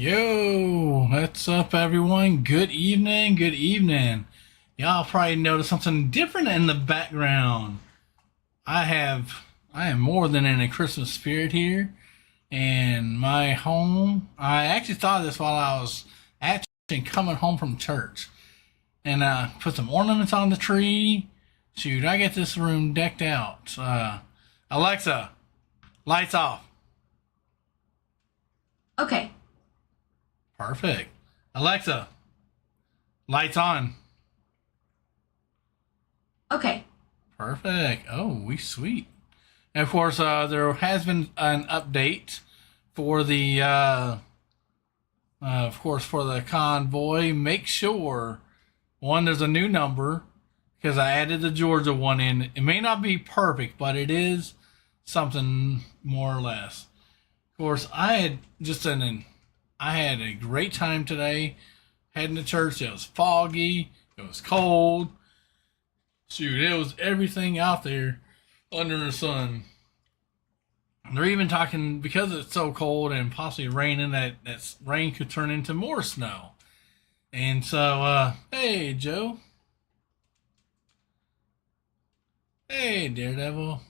Yo, what's up, everyone? Good evening, good evening. Y'all probably noticed something different in the background. I have, I am more than in a Christmas spirit here in my home. I actually thought of this while I was actually coming home from church, and put some ornaments on the tree. Shoot, I get this room decked out. Alexa, lights off. Okay. Perfect. Alexa, lights on. Okay. Perfect. Oh, we sweet. And of course, there has been an update for the, of course, for the convoy. Make sure one, there's a new number because I added the Georgia one in. It may not be perfect, but it is something more or less. Of course, I had a great time today. Heading to church. It was foggy. It was cold. Shoot, it was everything out there under the sun. They're even talking because it's so cold and possibly raining that rain could turn into more snow. And so, hey, Joe. Hey, Daredevil.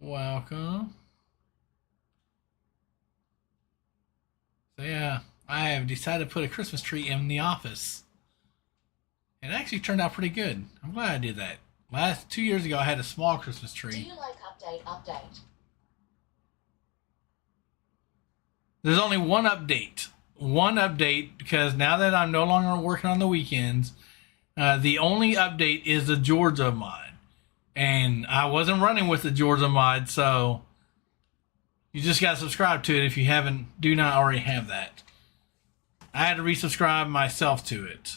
Welcome. So, yeah, I have decided to put a Christmas tree in the office. It actually turned out pretty good. I'm glad I did that. Last 2 years ago, I had a small Christmas Do tree. you like update? There's only one update. One update because now that I'm no longer working on the weekends, the only update is the Georgia mod. And I wasn't running with the Georgia mod, so you just got to subscribe to it if you do not already have that. I had to resubscribe myself to it.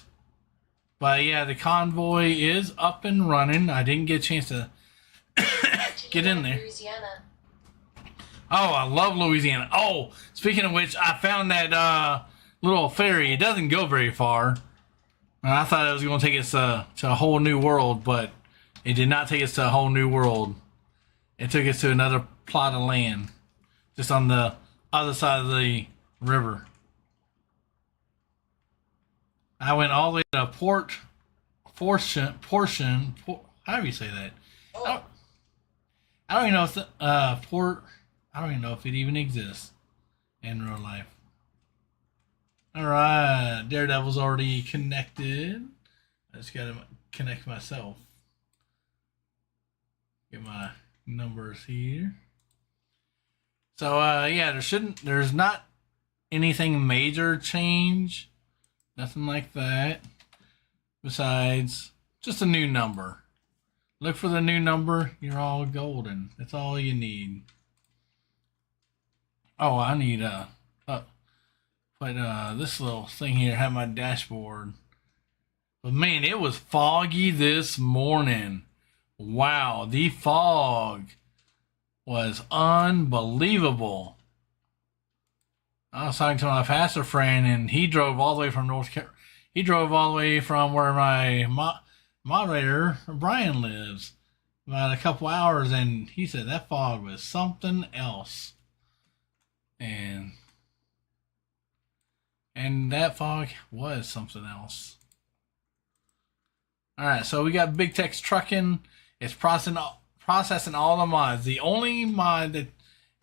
But yeah, the convoy is up and running. I didn't get a chance to get in there. Louisiana. Oh, I love Louisiana. Oh, speaking of which, I found that little ferry. It doesn't go very far. And I thought it was going to take us to a whole new world, but it did not take us to a whole new world. It took us to another plot of land, just on the other side of the river. I went all the way to how do you say that? Oh. I don't even know if I don't even know if it even exists in real life. All right, Daredevil's already connected. I just gotta connect myself. Get my numbers here. So yeah, there's not anything major change. Nothing like that. Besides, just a new number. Look for the new number. You're all golden. That's all you need. Oh, I need this little thing here. Have my dashboard. But man, it was foggy this morning. Wow, the fog was unbelievable. I was talking to my pastor friend, and he drove all the way from He drove all the way from where my moderator Brian lives, about a couple hours, and he said that fog was something else. And that fog was something else. All right, so we got Big Tex Trucking. It's processing all the mods. The only mod that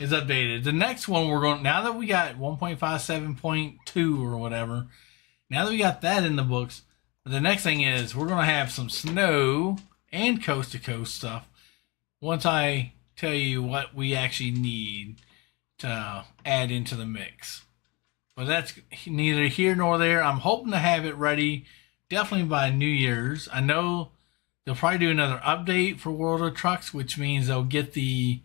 is updated. The next one now that we got 1.57.2 or whatever, now that we got that in the books, the next thing is we're going to have some snow and coast to coast stuff once I tell you what we actually need to add into the mix. But that's neither here nor there. I'm hoping to have it ready definitely by New Year's. I know they'll probably do another update for World of Trucks, which means they'll get the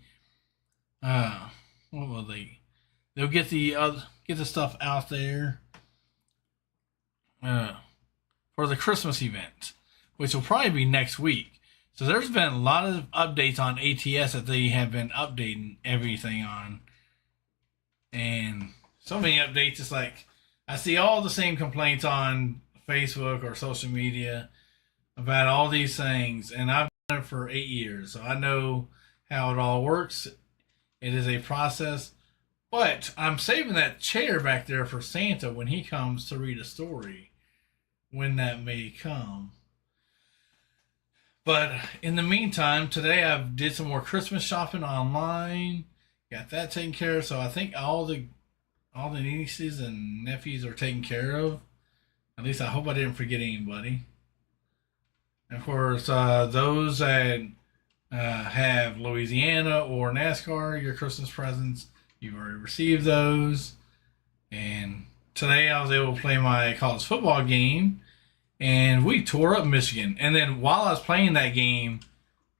what will they? They'll get the stuff out there for the Christmas event, which will probably be next week. So there's been a lot of updates on ATS that they have been updating everything on, and so many updates. It's like I see all the same complaints on Facebook or social media about all these things, and I've done it for 8 years, so I know how it all works. It is a process. But I'm saving that chair back there for Santa when he comes to read a story, when that may come. But in the meantime, today I've did some more Christmas shopping online. Got that taken care of. So I think all the nieces and nephews are taken care of. At least I hope I didn't forget anybody. And of course, those that have Louisiana or NASCAR, your Christmas presents, you've already received those. And today I was able to play my college football game, and we tore up Michigan. And then while I was playing that game,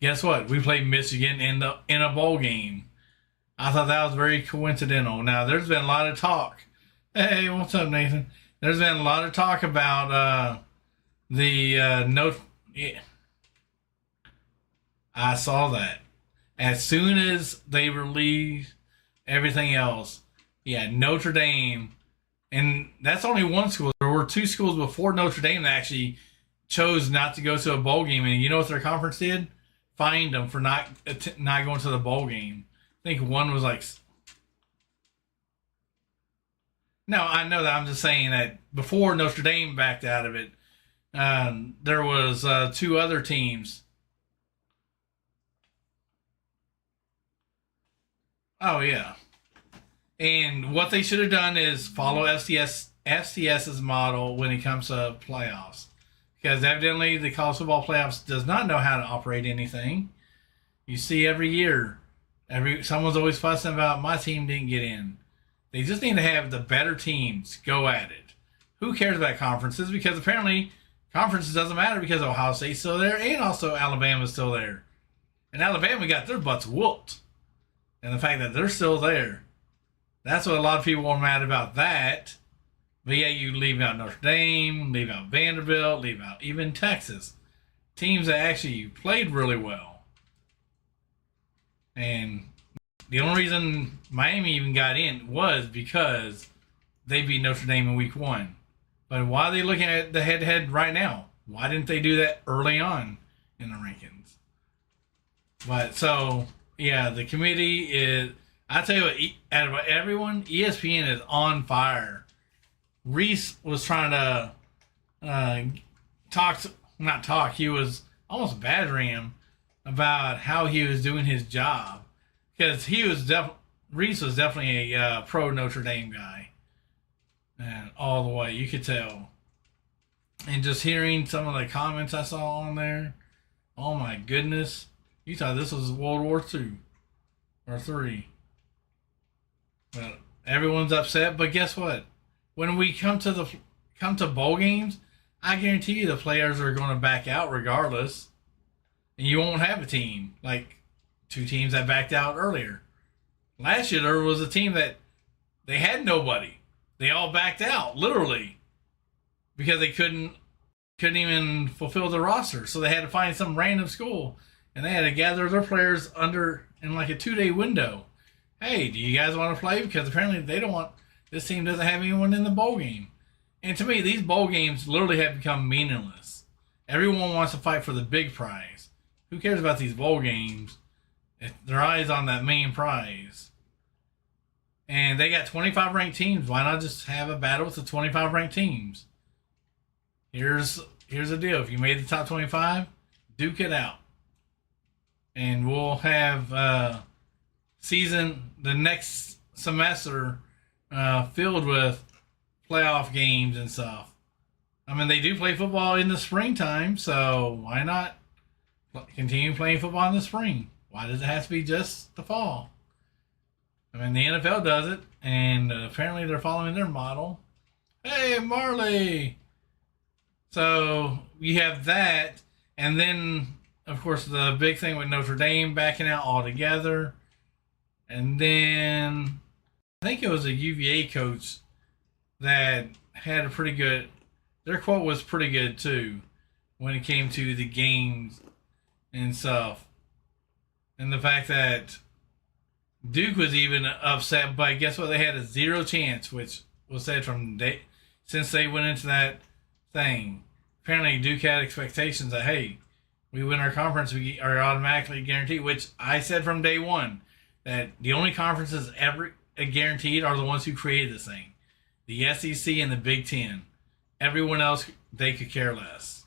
guess what? We played Michigan in a bowl game. I thought that was very coincidental. Now, there's been a lot of talk. Hey, what's up, Nathan? There's been a lot of talk about the note. Yeah, I saw that. As soon as they released everything else, yeah, Notre Dame, and that's only one school. There were two schools before Notre Dame that actually chose not to go to a bowl game, and you know what their conference did? Fined them for not going to the bowl game. I think one was like, no, I know that. I'm just saying that before Notre Dame backed out of it, there was two other teams. Oh yeah, and what they should have done is follow FCS's model when it comes to playoffs, because evidently the college football playoffs does not know how to operate anything. You see every year, someone's always fussing about my team didn't get in. They just need to have the better teams go at it. Who cares about conferences? Because apparently conferences doesn't matter because Ohio State's still there and also Alabama's still there. And Alabama got their butts whooped. And the fact that they're still there. That's what a lot of people are mad about that. But yeah, you leave out Notre Dame, leave out Vanderbilt, leave out even Texas. Teams that actually played really well. And the only reason Miami even got in was because they beat Notre Dame in week 1. But why are they looking at the head-to-head right now? Why didn't they do that early on in the rankings? But so, yeah, the committee is, I tell you what, out of everyone, ESPN is on fire. Reese was trying to he was almost badgering him about how he was doing his job. Because Reese was definitely a pro Notre Dame guy, and all the way you could tell. And just hearing some of the comments I saw on there, oh my goodness, you thought this was World War II or III. But everyone's upset. But guess what? When we come to bowl games, I guarantee you the players are going to back out regardless, and you won't have a team like two teams that backed out earlier. Last year there was a team that they had nobody. They all backed out, literally, because they couldn't even fulfill the roster. So they had to find some random school, and they had to gather their players in like a 2-day window. Hey, do you guys want to play? Because apparently this team doesn't have anyone in the bowl game. And to me, these bowl games literally have become meaningless. Everyone wants to fight for the big prize. Who cares about these bowl games if their eyes on that main prize? And they got 25 ranked teams. Why not just have a battle with the 25 ranked teams? Here's the deal. If you made the top 25, duke it out. And we'll have the next semester filled with playoff games and stuff. I mean, they do play football in the springtime, so why not continue playing football in the spring? Why does it have to be just the fall? I mean, the NFL does it, and apparently they're following their model. Hey, Marley! So you have that, and then, of course, the big thing with Notre Dame backing out altogether. And then I think it was a UVA coach that had a pretty good, their quote was pretty good too when it came to the games and stuff. And the fact that Duke was even upset, but guess what? They had a 0 chance, which was said since they went into that thing. Apparently, Duke had expectations that, hey, we win our conference, we are automatically guaranteed, which I said from day one that the only conferences guaranteed are the ones who created this thing, the SEC and the Big Ten. Everyone else, they could care less.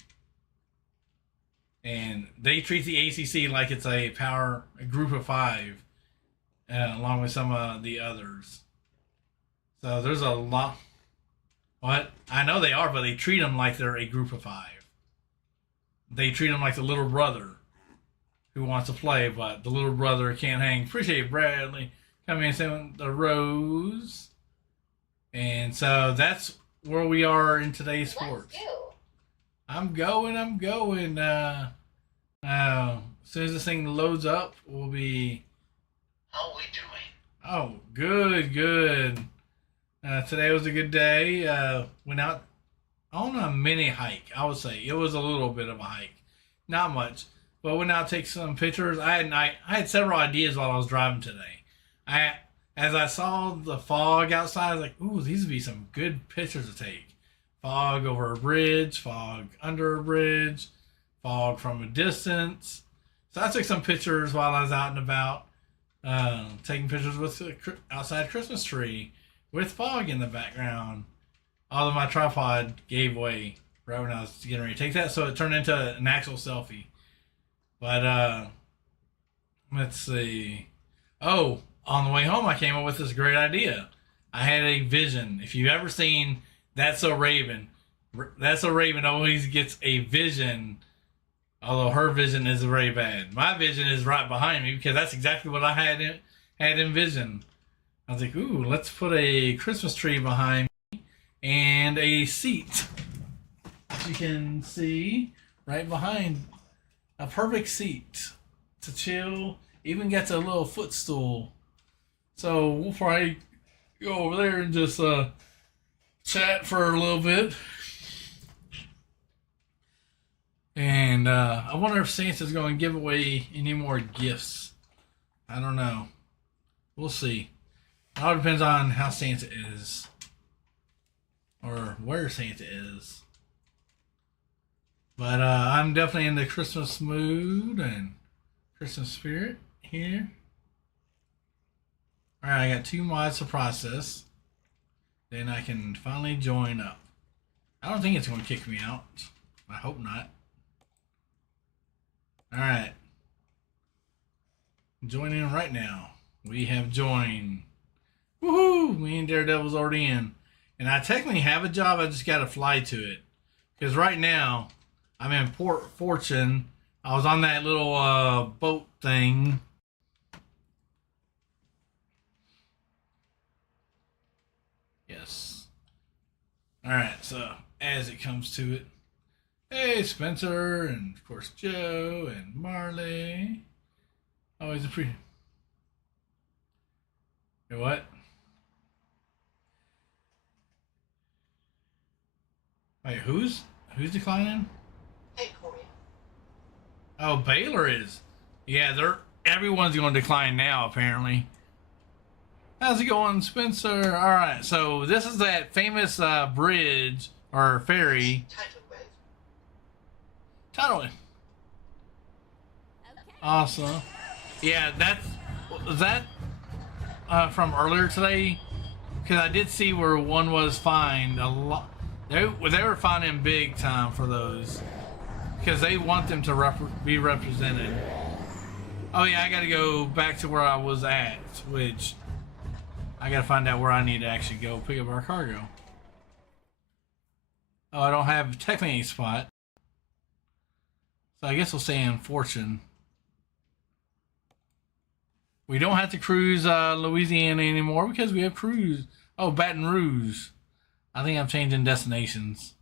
And they treat the ACC like it's a group of five, along with some of the others. So there's a lot. What? I know they are, but they treat them like they're a group of five. They treat them like the little brother who wants to play, but the little brother can't hang. Appreciate Bradley coming in saying the Rose. And so that's where we are in today's sports. I'm going. As soon as this thing loads up, we'll be. How are we doing? Oh, good. Today was a good day. Went out on a mini hike. I would say it was a little bit of a hike, not much, but went out to take some pictures. I had several ideas while I was driving today. As I saw the fog outside, I was like, ooh, these would be some good pictures to take. Fog over a bridge, fog under a bridge, fog from a distance. So I took some pictures while I was out and about, taking pictures with the outside Christmas tree with fog in the background. Although my tripod gave way right when I was getting ready to take that, so it turned into an actual selfie. But let's see. Oh, on the way home, I came up with this great idea. I had a vision. If you've ever seen That's So Raven, That's So Raven always gets a vision, although her vision is very bad. My vision is right behind me because that's exactly what I had envisioned. I was like, ooh, let's put a Christmas tree behind me and a seat, as you can see, right behind. A perfect seat to chill. Even gets a little footstool. So we'll probably go over there and just chat for a little bit. And I wonder if Santa's going to give away any more gifts. I don't know. We'll see. It all depends on how Santa is. Or where Santa is. But I'm definitely in the Christmas mood and Christmas spirit here. Alright, I got 2 mods to process. Then I can finally join up. I don't think it's going to kick me out. I hope not. Alright. Join in right now. We have joined. Woohoo! Me and Daredevil's already in. And I technically have a job, I just got to fly to it. Because right now, I'm in Port Fortune. I was on that little boat thing. Yes. Alright, so as it comes to it. Hey, Spencer, and of course Joe, and Marley. Always appreciate. You know what? Wait, who's declining? Hey, Corey. Oh, Baylor is. Yeah, everyone's going to decline now, apparently. How's it going, Spencer? All right, so this is that famous bridge or ferry. Tidal wave. Awesome. Yeah, was that from earlier today? Because I did see where one was fined a lot. They were finding big time for those. Because they want them to be represented. Oh yeah, I gotta go back to where I was at, which I gotta find out where I need to actually go pick up our cargo. Oh, I don't have technically a spot. So I guess we'll stay in Fortune. We don't have to cruise Louisiana anymore because we have cruise. Oh, Baton Rouge. I think I'm changing destinations.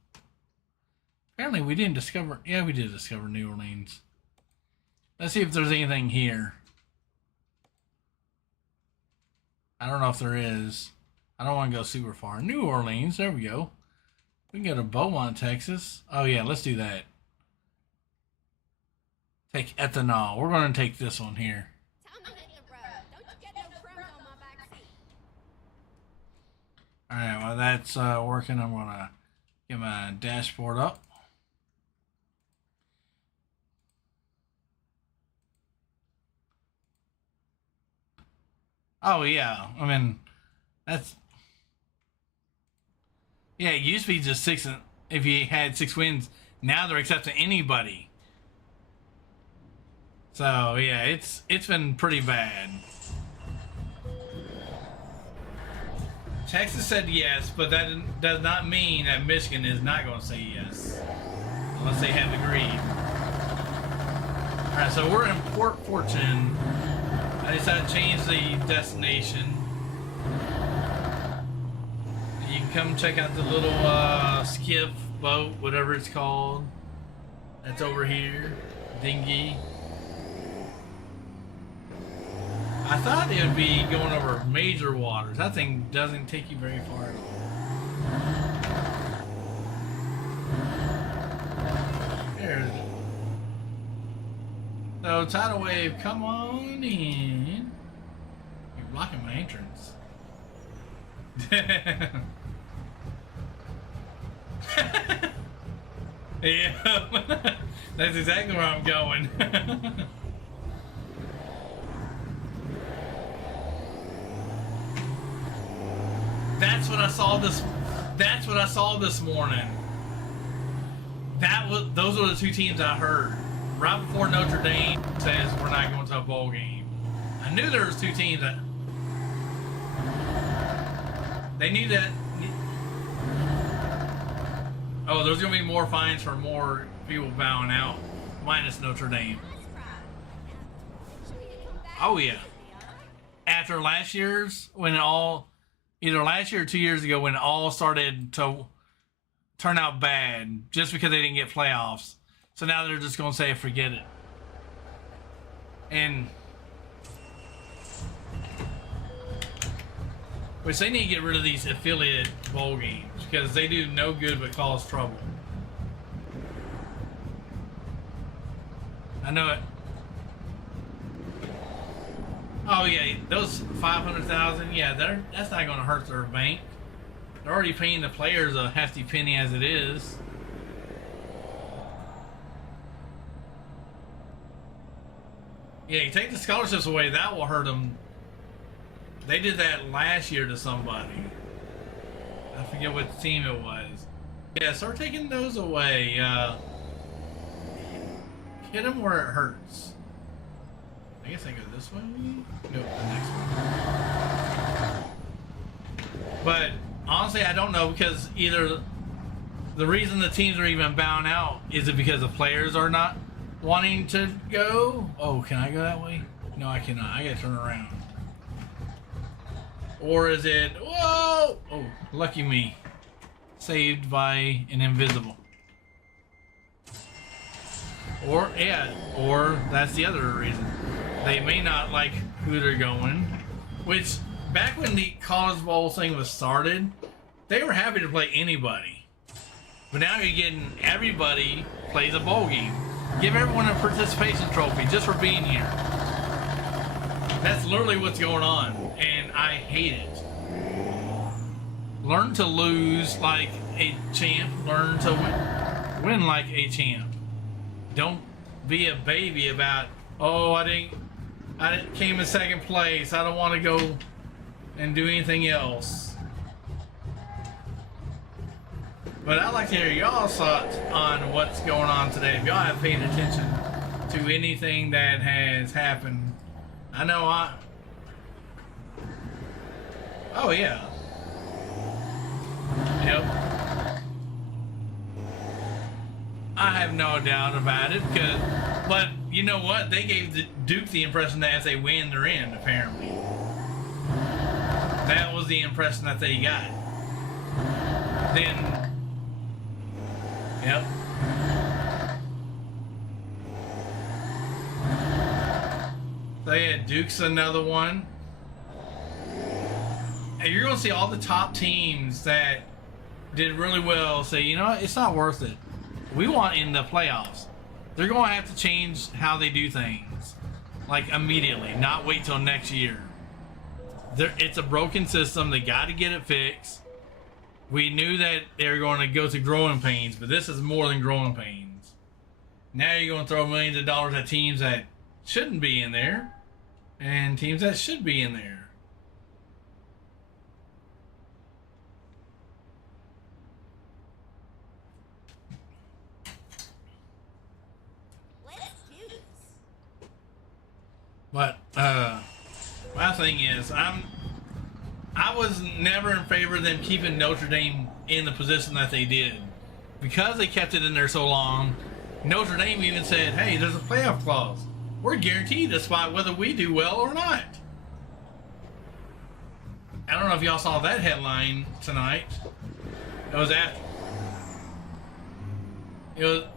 Apparently we didn't discover. Yeah, we did discover New Orleans. Let's see if there's anything here. I don't know if there is. I don't want to go super far. New Orleans. There we go. We can go to Beaumont, Texas. Oh yeah, let's do that. Take ethanol. We're going to take this one here. Alright, while that's working, I'm going to get my dashboard up. Oh, yeah. I mean, That's yeah. It used to be just six. If you had 6 wins, now they're accepting anybody. So yeah, it's been pretty bad. Texas said yes, but that does not mean that Michigan is not going to say yes, unless they have agreed. All right, so we're in Port Fortune. I decided to change the destination. You can come check out the little skiff boat, whatever it's called. That's over here, dinghy. I thought it would be going over major waters. That thing doesn't take you very far at all. There's it. So tidal wave, come on in. You're blocking my entrance. Yeah, that's exactly where I'm going. That's what I saw this. That's what I saw this morning. Those were the 2 teams I heard right before Notre Dame says we're not going to a bowl game. I knew there was 2 teams that they knew that. Oh, there's going to be more fines for more people bowing out, minus Notre Dame. Oh yeah. After last year's, when it all. Either last year or 2 years ago when it all started to turn out bad just because they didn't get playoffs. So now they're just going to say, forget it. And which they need to get rid of these affiliate bowl games because they do no good but cause trouble. I know it. Oh yeah, those 500,000. Yeah, that's not going to hurt their bank. They're already paying the players a hefty penny as it is. Yeah, you take the scholarships away, that will hurt them. They did that last year to somebody. I forget what team it was. Yeah, start taking those away. Hit them where it hurts. I guess I go this way? Nope, the next one. But honestly, I don't know because either the reason the teams are even bowing out is it because the players are not wanting to go? Oh, can I go that way? No, I cannot. I gotta turn around. Or is it, whoa! Oh, lucky me. Saved by an invisible. Or, yeah, or that's the other reason. They may not like who they're going. Which, back when the College Bowl thing was started, they were happy to play anybody. But now you're getting everybody plays a bowl game. Give everyone a participation trophy just for being here. That's literally what's going on, and I hate it. Learn to lose like a champ. Learn to win like a champ. Don't be a baby about, oh, I came in second place. I don't want to go and do anything else. But I'd like to hear y'all's thoughts on what's going on today. If y'all have paid attention to anything that has happened. I know oh yeah. Yep. I have no doubt about it but you know what? They gave Duke the impression that if they win, they're in, apparently. That was the impression that they got. Then yep. So yeah, Duke's another one. And you're going to see all the top teams that did really well say, you know what, it's not worth it. We want in the playoffs. They're going to have to change how they do things. Like immediately, not wait till next year. It's a broken system. They got to get it fixed. We knew that they were going to go through growing pains, but this is more than growing pains. Now you're going to throw millions of dollars at teams that shouldn't be in there and teams that should be in there. But my thing is, I was never in favor of them keeping Notre Dame in the position that they did. Because they kept it in there so long, Notre Dame even said, hey, there's a playoff clause. We're guaranteed a spot whether we do well or not. I don't know if y'all saw that headline tonight. It was after.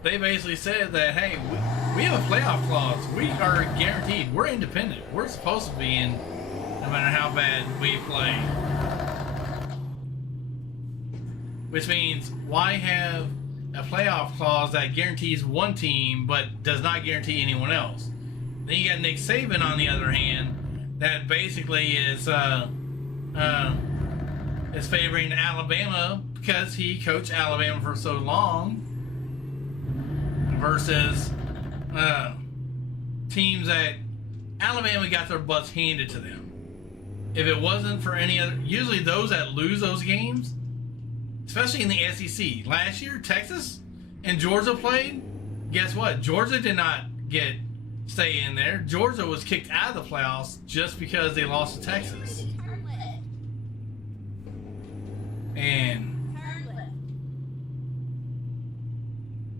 They basically said that, hey, we have a playoff clause. We are guaranteed. We're independent. We're supposed to be in no matter how bad we play. Which means, why have a playoff clause that guarantees one team but does not guarantee anyone else? Then you got Nick Saban on the other hand, that basically is favoring Alabama because he coached Alabama for so long, versus teams that Alabama got their butts handed to them. If it wasn't for any other, usually those that lose those games, especially in the SEC. Last year, Texas and Georgia played. Guess what? Georgia did not stay in there. Georgia was kicked out of the playoffs just because they lost to Texas. And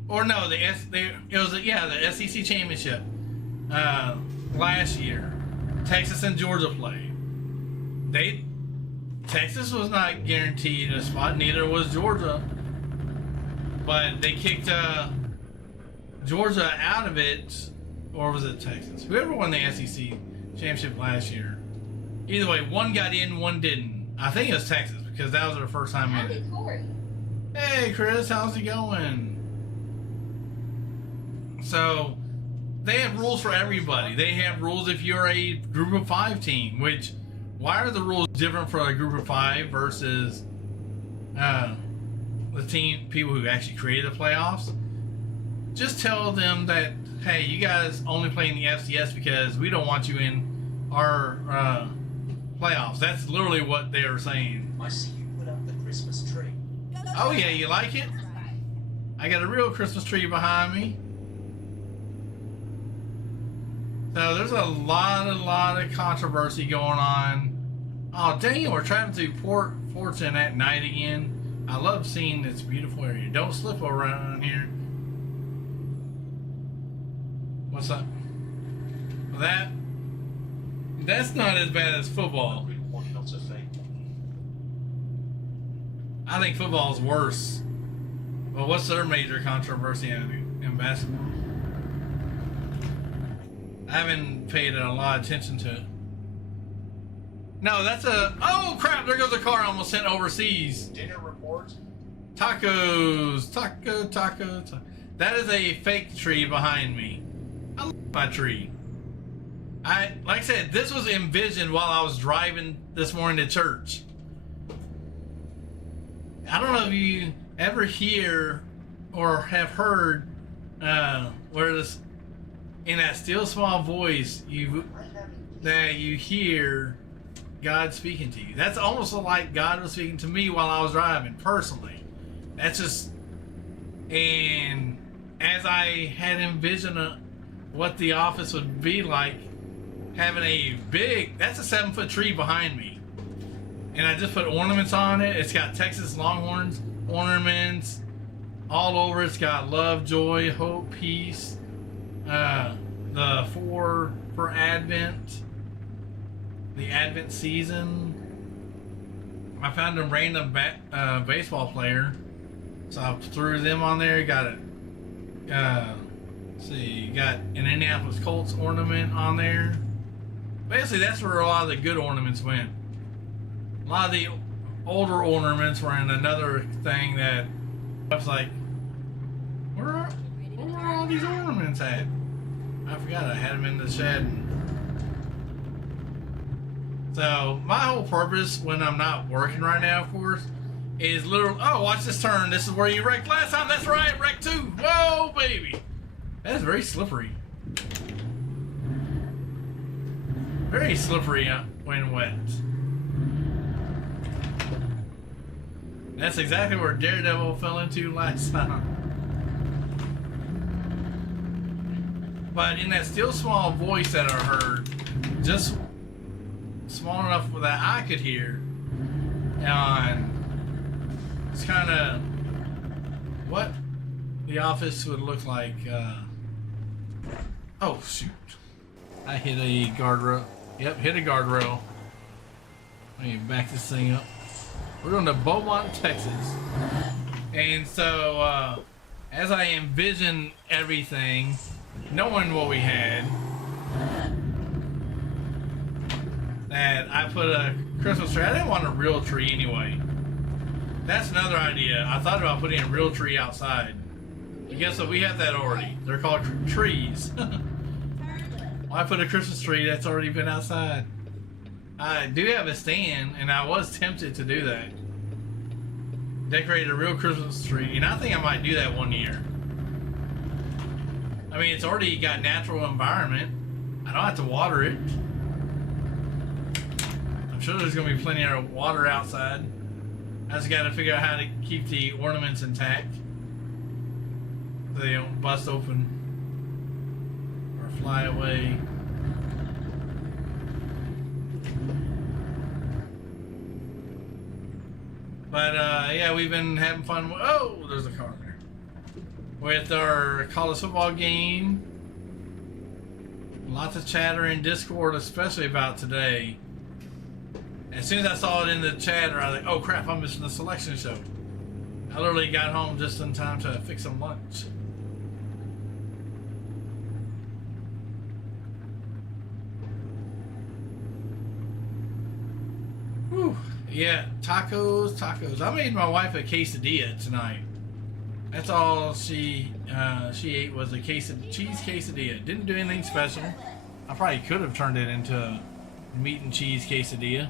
the SEC championship last year. Texas and Georgia played. Texas was not guaranteed a spot, neither was Georgia. But they kicked Georgia out of it, or was it Texas? Whoever won the SEC championship last year. Either way, one got in, one didn't. I think it was Texas because that was their first time in it. Hey, Chris, how's it going? So, they have rules for everybody. They have rules if you're a group of 5 team, which, why are the rules different for a group of 5 versus the people who actually created the playoffs? Just tell them that, hey, you guys only play in the FCS because we don't want you in our playoffs. That's literally what they are saying. I see you put up the Christmas tree. Oh yeah, you like it? I got a real Christmas tree behind me. So there's a lot of controversy going on. Oh dang it, we're traveling through Port Fortune at night again. I love seeing this beautiful area. Don't slip around here. What's up? That's not as bad as football. I think football is worse. Well, what's their major controversy in basketball? I haven't paid a lot of attention to it. No, that's oh crap, there goes a car I almost sent overseas. Dinner report. Tacos. Taco. That is a fake tree behind me. I love my tree. Like I said, this was envisioned while I was driving this morning to church. I don't know if you ever hear or have heard where this, in that still small voice, you hear God speaking to you. That's almost like God was speaking to me while I was driving, personally. That's just, and as I had envisioned what the office would be like, having a big, that's a 7-foot tree behind me. And I just put ornaments on it. It's got Texas Longhorns ornaments all over. It's got love, joy, hope, peace. The for Advent, the Advent season. I found a random baseball player, so I threw them on there. Got it. See, got an Indianapolis Colts ornament on there. Basically, that's where a lot of the good ornaments went. A lot of the older ornaments were in another thing that I was like, where are all these ornaments at? I forgot I had them in the shed. So my whole purpose when I'm not working right now, of course, is literally, oh, watch this turn. This is where you wrecked last time. That's right, wrecked 2. Whoa, baby. That is very slippery. Very slippery when wet. That's exactly where Daredevil fell into last time. But in that still small voice that I heard, just small enough that I could hear, and it's kind of what the office would look like. Oh shoot! I hit a guardrail. Yep, hit a guardrail. Let me back this thing up. We're going to Beaumont, Texas, and so as I envisioned everything, knowing what we had, that I put a Christmas tree. I didn't want a real tree anyway. That's another idea. I thought about putting a real tree outside. But guess what? We have that already. They're called trees. Why put a Christmas tree that's already been outside? I do have a stand, and I was tempted to do that. Decorate a real Christmas tree, and I think I might do that one year. I mean, it's already got natural environment. I don't have to water it. I'm sure there's going to be plenty of water outside. I just got to figure out how to keep the ornaments intact so they don't bust open or fly away. But yeah, we've been having fun. Oh, there's a car there. With our college football game. Lots of chatter in Discord, especially about today. As soon as I saw it in the chatter, I was like, oh crap, I'm missing the selection show. I literally got home just in time to fix some lunch. Whew. Yeah, tacos. I made my wife a quesadilla tonight. That's all she ate was a cheese quesadilla. Didn't do anything special. I probably could have turned it into a meat and cheese quesadilla.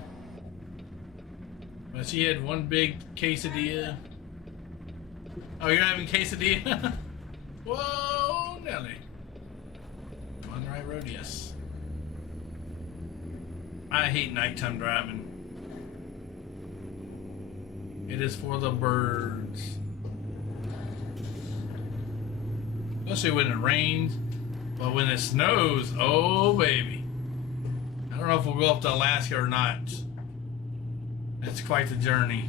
But she had one big quesadilla. Oh, you're having quesadilla? Whoa, Nelly. On the right road, yes. I hate nighttime driving. It is for the birds. Especially when it rains. But when it snows, oh baby. I don't know if we'll go up to Alaska or not. It's quite the journey.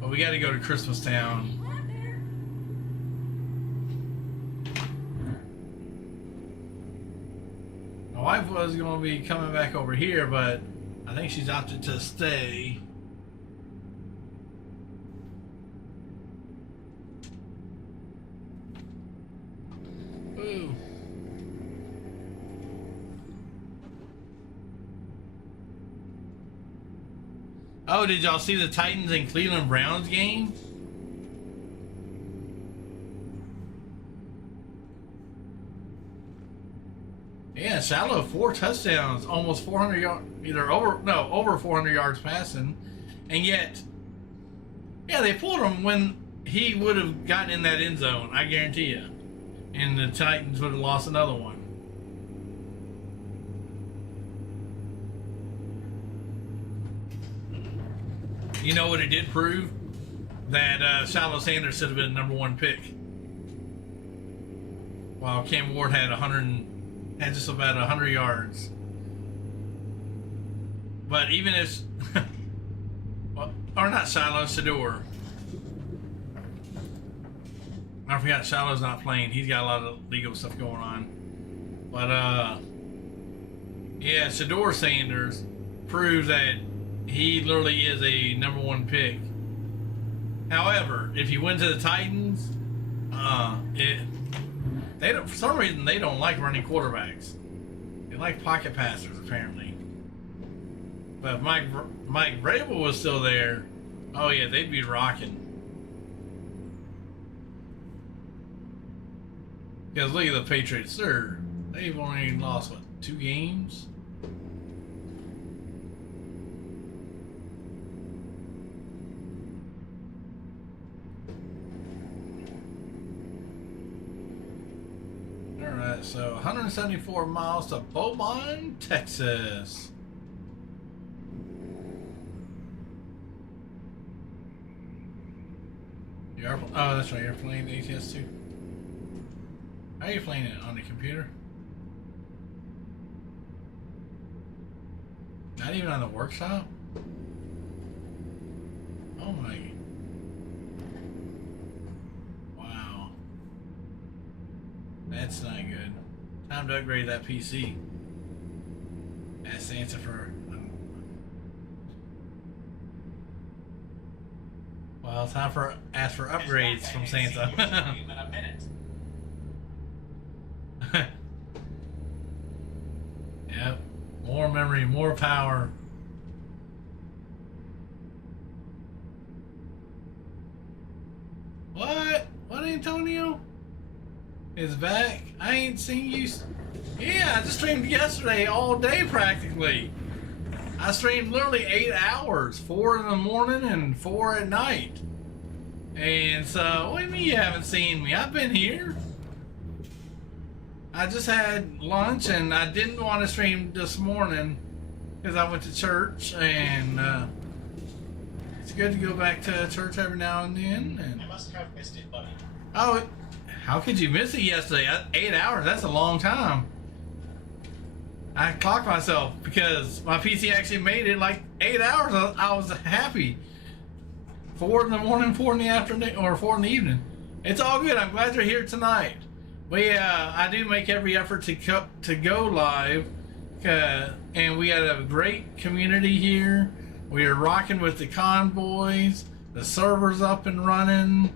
But we got to go to Christmastown. My wife was going to be coming back over here, but I think she's opted to stay. Ooh. Oh, did y'all see the Titans and Cleveland Browns game? Yeah, Shallow 4 touchdowns, almost 400 yards, over 400 yards passing, and yet, yeah, they pulled him when he would have gotten in that end zone. I guarantee you, and the Titans would have lost another one. You know what it did prove? That Shiloh Sanders should have been the #1 pick. While Cam Ward had just about 100 yards. But even if, well, or not Shiloh, Shador. I forgot Shiloh's not playing. He's got a lot of legal stuff going on. But yeah, Shador Sanders proves that he literally is a #1 pick. However, if you went to the Titans, they don't, for some reason they don't like running quarterbacks. They like pocket passers apparently. But if Mike Vrabel was still there, oh yeah, they'd be rocking. Because look at the Patriots, they've only lost what, 2 games? Alright, so 174 miles to Beaumont, Texas. Oh, that's right, you're playing the ATS2. How are you playing it? On the computer? Not even on the workshop? Oh my. Wow. That's not good. Time to upgrade that PC. Ask Santa for. Well, time for ask for upgrades from Santa. Yep. More memory, more power. What? What, Antonio? Is back? I ain't seen you. Yeah, I just streamed yesterday all day practically. I streamed literally 8 hours, 4 in the morning and 4 at night. And so, what do you mean you haven't seen me? I've been here. I just had lunch and I didn't want to stream this morning because I went to church, and it's good to go back to church every now and then. And You must have missed it, buddy. oh, how could you miss it yesterday? 8 hours, that's a long time. I clocked myself because my PC actually made it like 8 hours. I was happy. 4 in the morning, 4 in the afternoon, or 4 in the evening. It's all good. I'm glad you're here tonight. But yeah, I do make every effort to go live, and we had a great community here. We are rocking with the convoys. The server's up and running.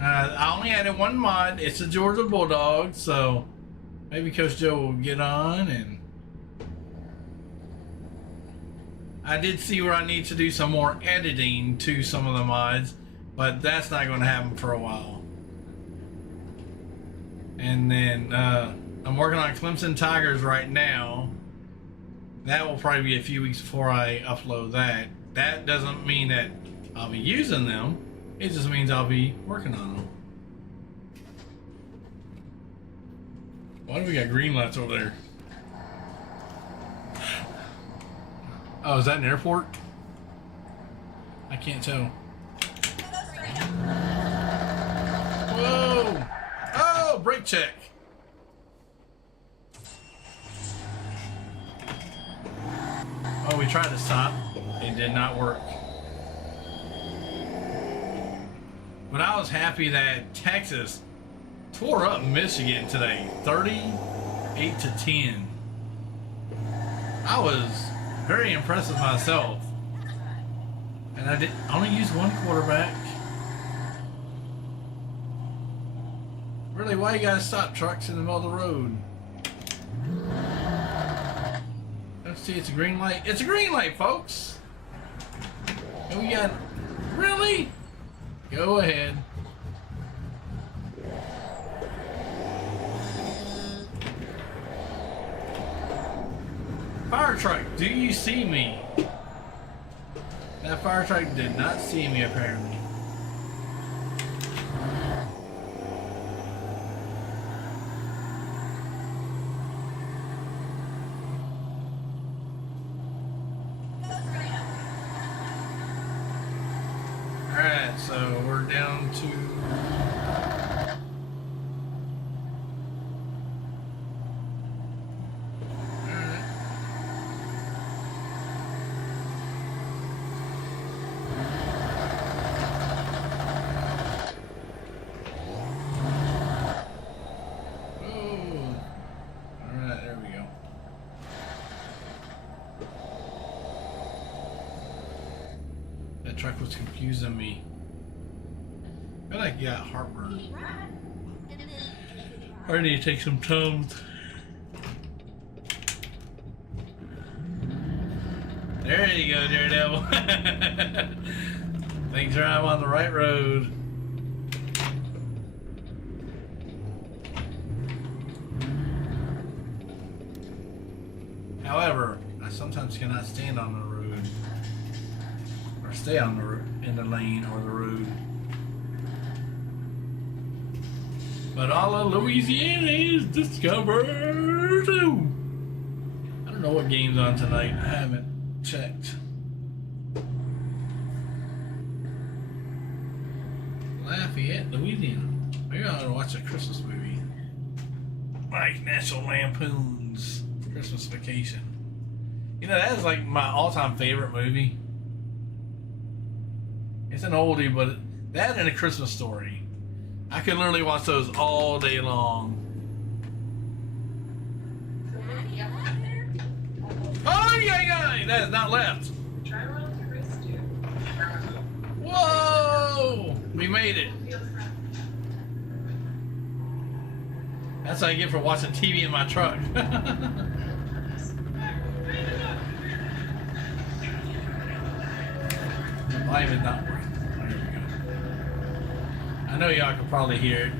I only added one mod. It's the Georgia Bulldogs, so maybe Coach Joe will get on. And I did see where I need to do some more editing to some of the mods, but that's not going to happen for a while. And then I'm working on Clemson Tigers right now. That will probably be a few weeks before I upload that. That doesn't mean that I'll be using them. It just means I'll be working on them. Why do we got green lights over there? Oh, is that an airport? I can't tell. Whoa! Oh, brake check. Oh, we tried to stop. It did not work. But I was happy that Texas tore up Michigan today, 38-10. I was very impressed with myself. And I only used one quarterback. Really, why you gotta stop trucks in the middle of the road? Let's see, it's a green light. It's a green light, folks! And we got... Really? Go ahead. Fire truck, do you see me? That fire truck did not see me, apparently. Alright, so we're down to... truck was confusing me. I feel like you got heartburn. I need to take some Tums. There you go, Daredevil. Make sure I'm on the right road. However, I sometimes cannot stand on the road. Or stay on in the lane or the road. But all of Louisiana is discovered. I don't know what game's on tonight. I haven't checked. Lafayette, Louisiana. Maybe I ought to watch a Christmas movie. Like National Lampoon's Christmas Vacation. You know, that is like my all-time favorite movie. It's an oldie, but that and A Christmas Story. I could literally watch those all day long. Oh, yeah, that is not left. Whoa! We made it. That's what I get for watching TV in my truck. Volume is not working. There we go. I know y'all can probably hear it.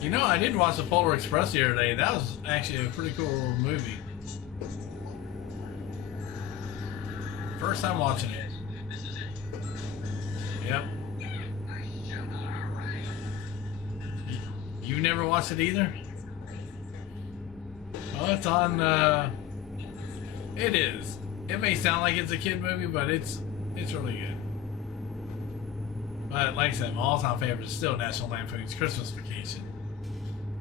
You know, I did watch the Polar Express the other day. That was actually a pretty cool movie. First time watching it. Yep. You never watched it either? Well, it's on, it is. It may sound like it's a kid movie, but it's really good. But like I said, my all-time favorite is still National Lampoon's Christmas Vacation.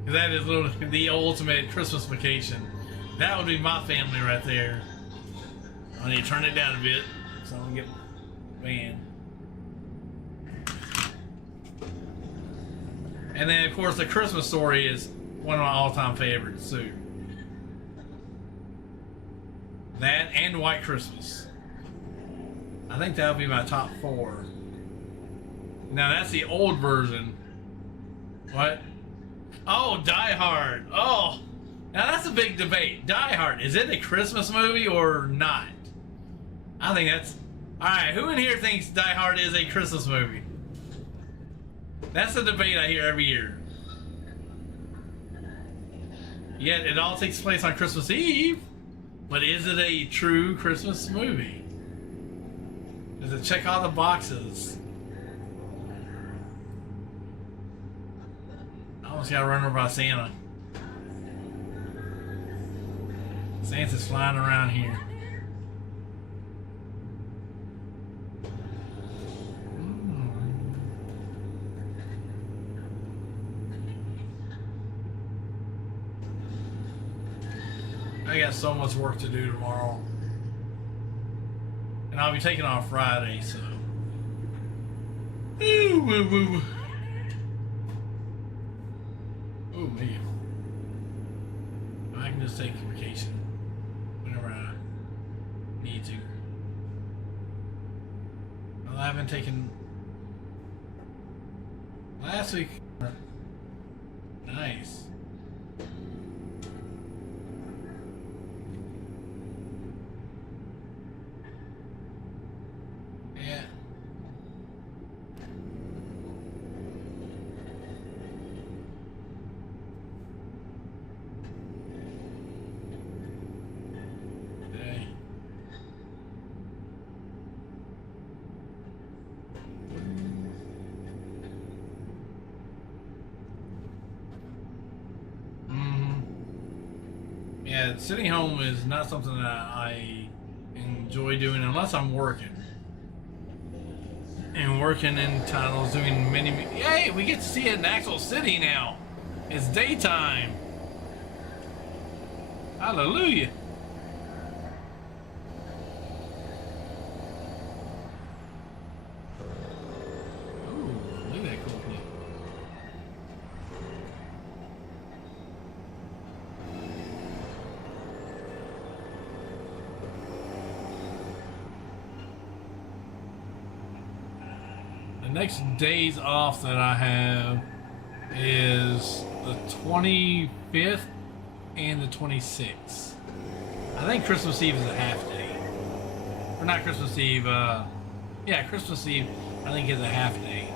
Because that is literally the ultimate Christmas vacation. That would be my family right there. I need to turn it down a bit so I don't get banned. And then, of course, The Christmas Story is one of my all-time favorites, too. That and White Christmas. I think that would be my top 4. Now, that's the old version. What? Oh, Die Hard. Oh, now that's a big debate. Die Hard, is it a Christmas movie or not? I think that's... Alright, who in here thinks Die Hard is a Christmas movie? That's a debate I hear every year. Yet it all takes place on Christmas Eve. But is it a true Christmas movie? Does it check all the boxes? I almost got run over by Santa. Santa's flying around here. I got so much work to do tomorrow. And I'll be taking off Friday, so. Ooh, woo, woo. Ooh, man. I can just take a vacation whenever I need to. Well, I haven't taken last week. Nice. Yeah. Hey. Yeah, sitting home is not something that I enjoy doing unless I'm working. And working in tunnels, doing many. Yay, we get to see an actual city now. It's daytime. Hallelujah. Ooh, look at that cool place. The next days off that I have is the 25th and the 26th. I think Christmas Eve is a half day. Or not Christmas Eve, yeah, Christmas Eve I think is a half day.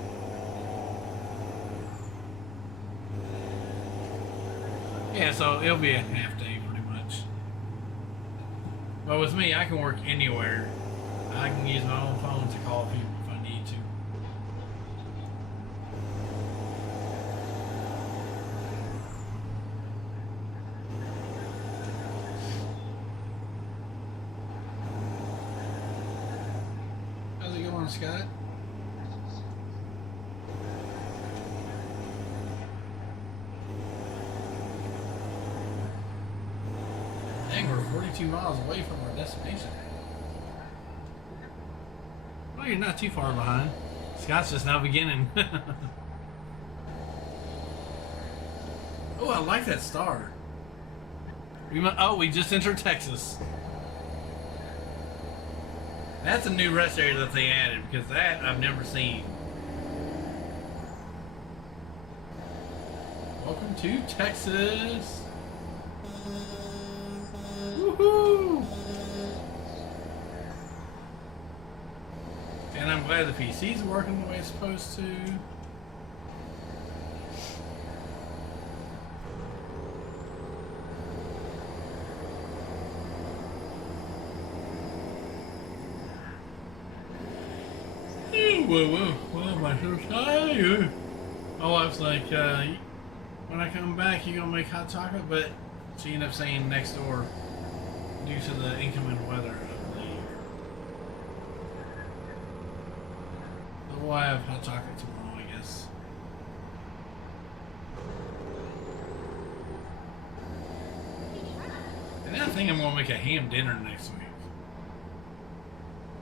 Yeah, so it'll be a half day pretty much. But with me, I can work anywhere. I can use my own phone to call people if I need to. Come on, Scott. Dang, we're 42 miles away from our destination. Well, you're not too far behind. Scott's just now beginning. Oh, I like that star. We just entered Texas. That's a new rest area that they added, because that I've never seen. Welcome to Texas. Woohoo! And I'm glad the PC's working the way it's supposed to. Whoa, my so tired. My wife's like, when I come back, you gonna make hot chocolate? But she ended up saying next door due to the inclement weather, I believe. So we'll have hot chocolate tomorrow, I guess. And I think I'm gonna make a ham dinner next week.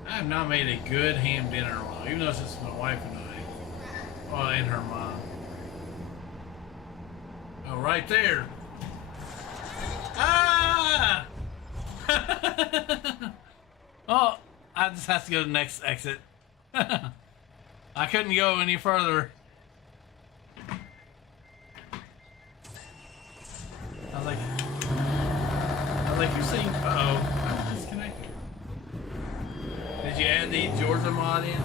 I have not made a good ham dinner in a while, even though it's just my wife and I. Well, and her mom. Oh, right there. Ah! Oh, I just have to go to the next exit. I couldn't go any further. I was like, you seen? Uh-oh. I'm disconnected. Did you add the Georgia mod in?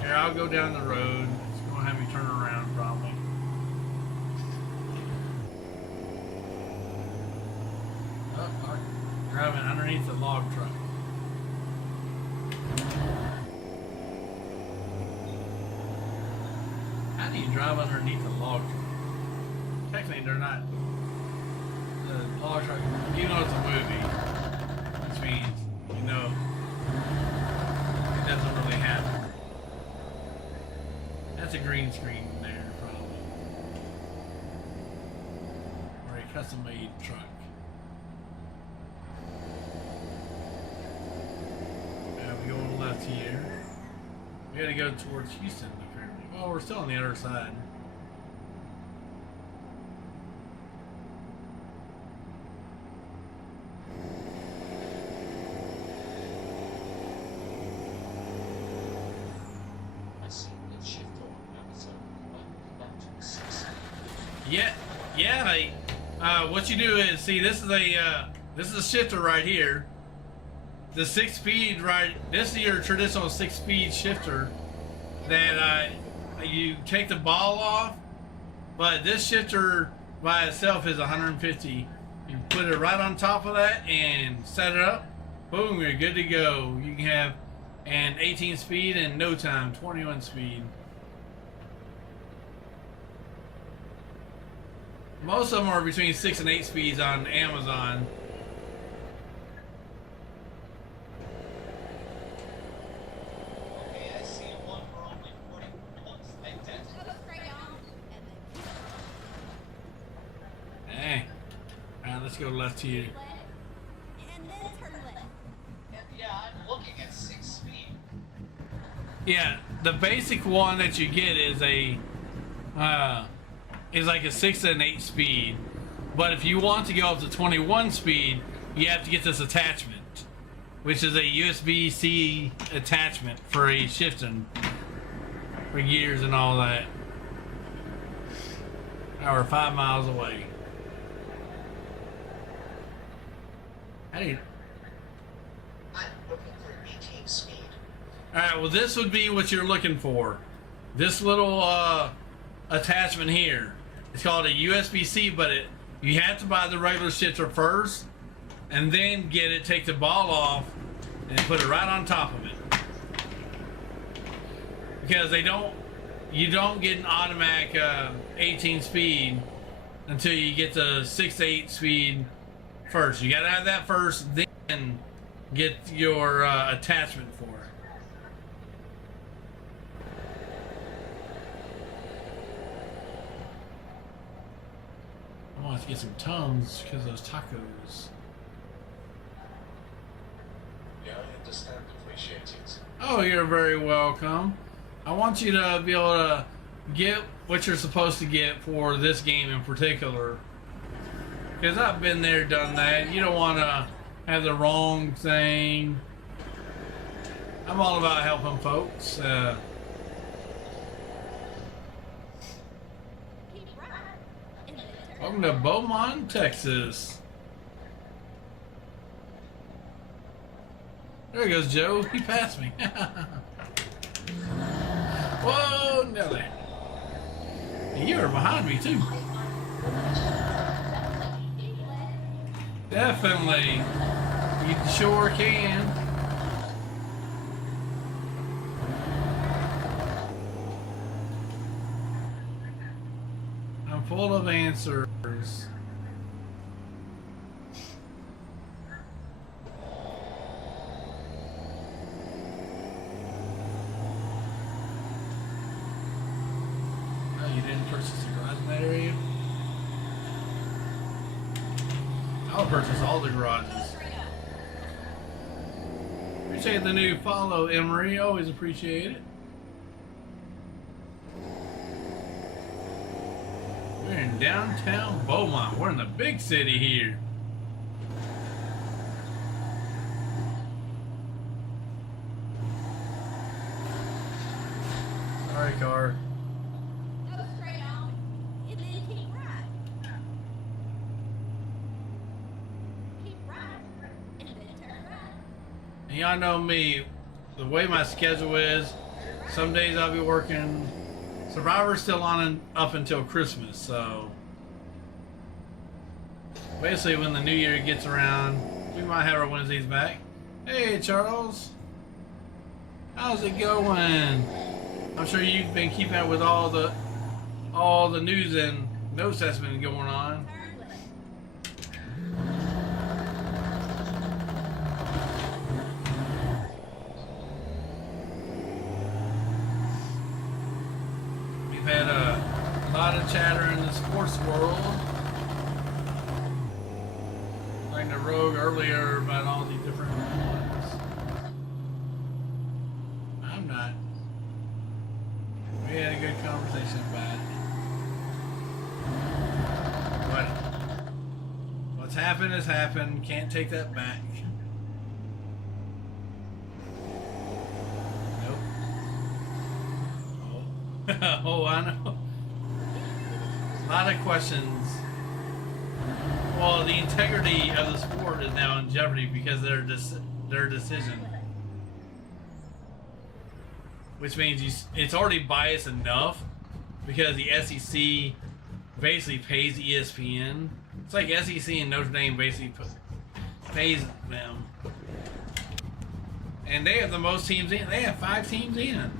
Here, I'll go down the road. It's gonna have me turn around probably. Oh, I'm driving underneath the log truck. How do you drive underneath the log truck? Technically, they're not. The log truck, you know, it's a movie, which means, you know, it doesn't really happen. That's a green screen there, probably. Or a custom-made truck. We go on the left here. We gotta go towards Houston, apparently. Well, we're still on the other side. Yeah. What you do is, see, this is a shifter right here. The 6-speed, right? This is your traditional 6-speed shifter that you take the ball off, but this shifter by itself is 150. You put it right on top of that and set it up. Boom, you're good to go. You can have an 18 speed in no time, 21 speed. Most of them are between 6 and 8 speeds on Amazon. Okay, I see one for only 40 months. Like that. Hey. Alright, let's go left here. Yeah, I'm looking at 6 speed. Yeah, the basic one that you get is like a 6 and 8 speed. But if you want to go up to 21 speed, you have to get this attachment, which is a USB-C attachment for a shifting for gears and all that. Now we're 5 miles away. Hey. I'm looking for 18 speed. Alright, well this would be what you're looking for. This little attachment here. It's called a USB-C, but you have to buy the regular shifter first, and then take the ball off, and put it right on top of it. Because you don't get an automatic 18 speed until you get to 6 to 8 speed first. You gotta have that first, then get your attachment for it. I want to get some tongues because of those tacos. Yeah, I understand. Appreciate it. Oh, you're very welcome. I want you to be able to get what you're supposed to get for this game in particular. Because I've been there, done that. You don't want to have the wrong thing. I'm all about helping folks. Welcome to Beaumont, Texas. There goes Joe. He passed me. Whoa, Nelly. You were behind me, too. Definitely. You sure can. I'm full of answers. Oh, you didn't purchase a garage in that area? I'll purchase all the garages. Appreciate the new follow, Emery. Always appreciate it. We're in downtown Beaumont. We're in the big city here. Sorry, car. Go straight on, and then keep right. Keep right, and then turn right. And y'all know me, the way my schedule is, some days I'll be working. Survivor's still on up until Christmas, so basically when the new year gets around, we might have our Wednesdays back. Hey, Charles. How's it going? I'm sure you've been keeping up with all the news and notes that's been going on. We've had a lot of chatter in the sports world. Like the Rogue earlier about all the different ones. I'm not. We had a good conversation about it. But what's happened has happened. Can't take that back. Nope. Oh, oh, I know. A lot of questions. Well, the integrity of the sport is now in jeopardy because of their decision. Which means it's already biased enough because the SEC basically pays ESPN. It's like SEC and Notre Dame basically pays them. And they have the most teams in. They have 5 teams in.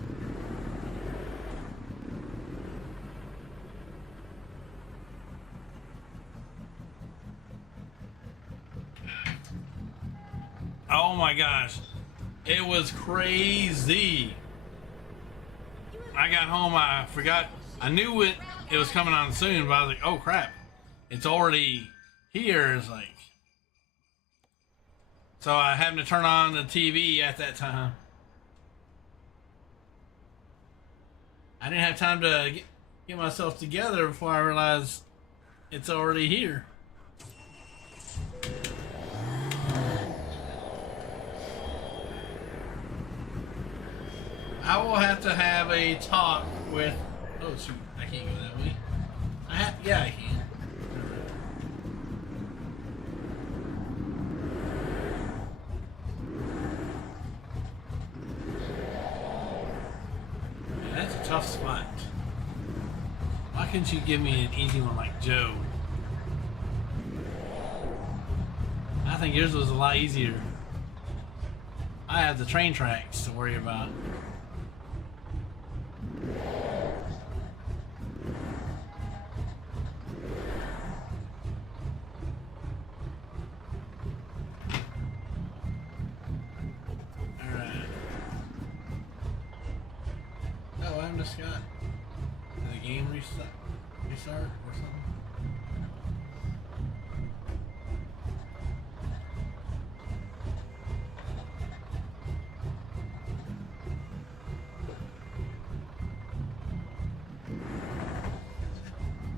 Oh my gosh. It was crazy. I got home, I forgot, I knew it was coming on soon, but I was like, oh crap, it's already here. It's like, so I happened to turn on the TV at that time. I didn't have time to get myself together before I realized it's already here. I will have to have a talk with. Oh shoot! I can't go that way. Yeah, I can. Yeah, that's a tough spot. Why couldn't you give me an easy one like Joe? I think yours was a lot easier. I have the train tracks to worry about. game restart or something?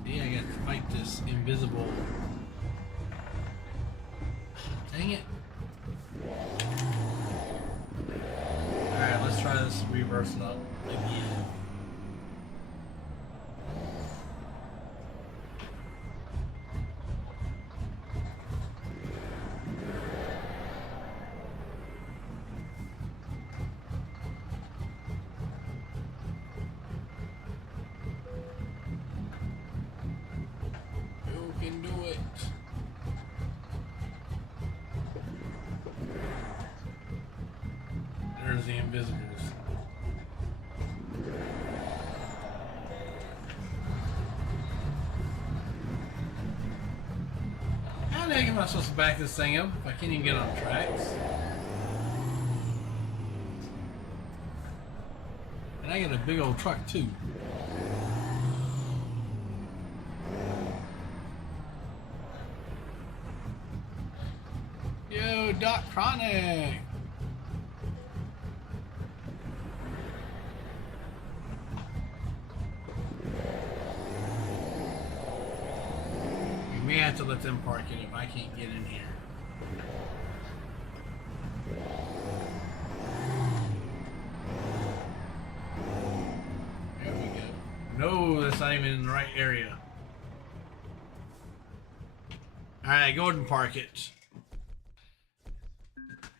See, I got to fight this invisible. Dang it. Alright, let's try this reversing up again. You can do it. There's the invisibles. How the heck am I supposed to back this thing up if I can't even get on tracks? And I got a big old truck too. Yo, Doc Chronic! We may have to let them park it if I can't get in here. There we go. No, that's not even in the right area. Alright, go ahead and park it.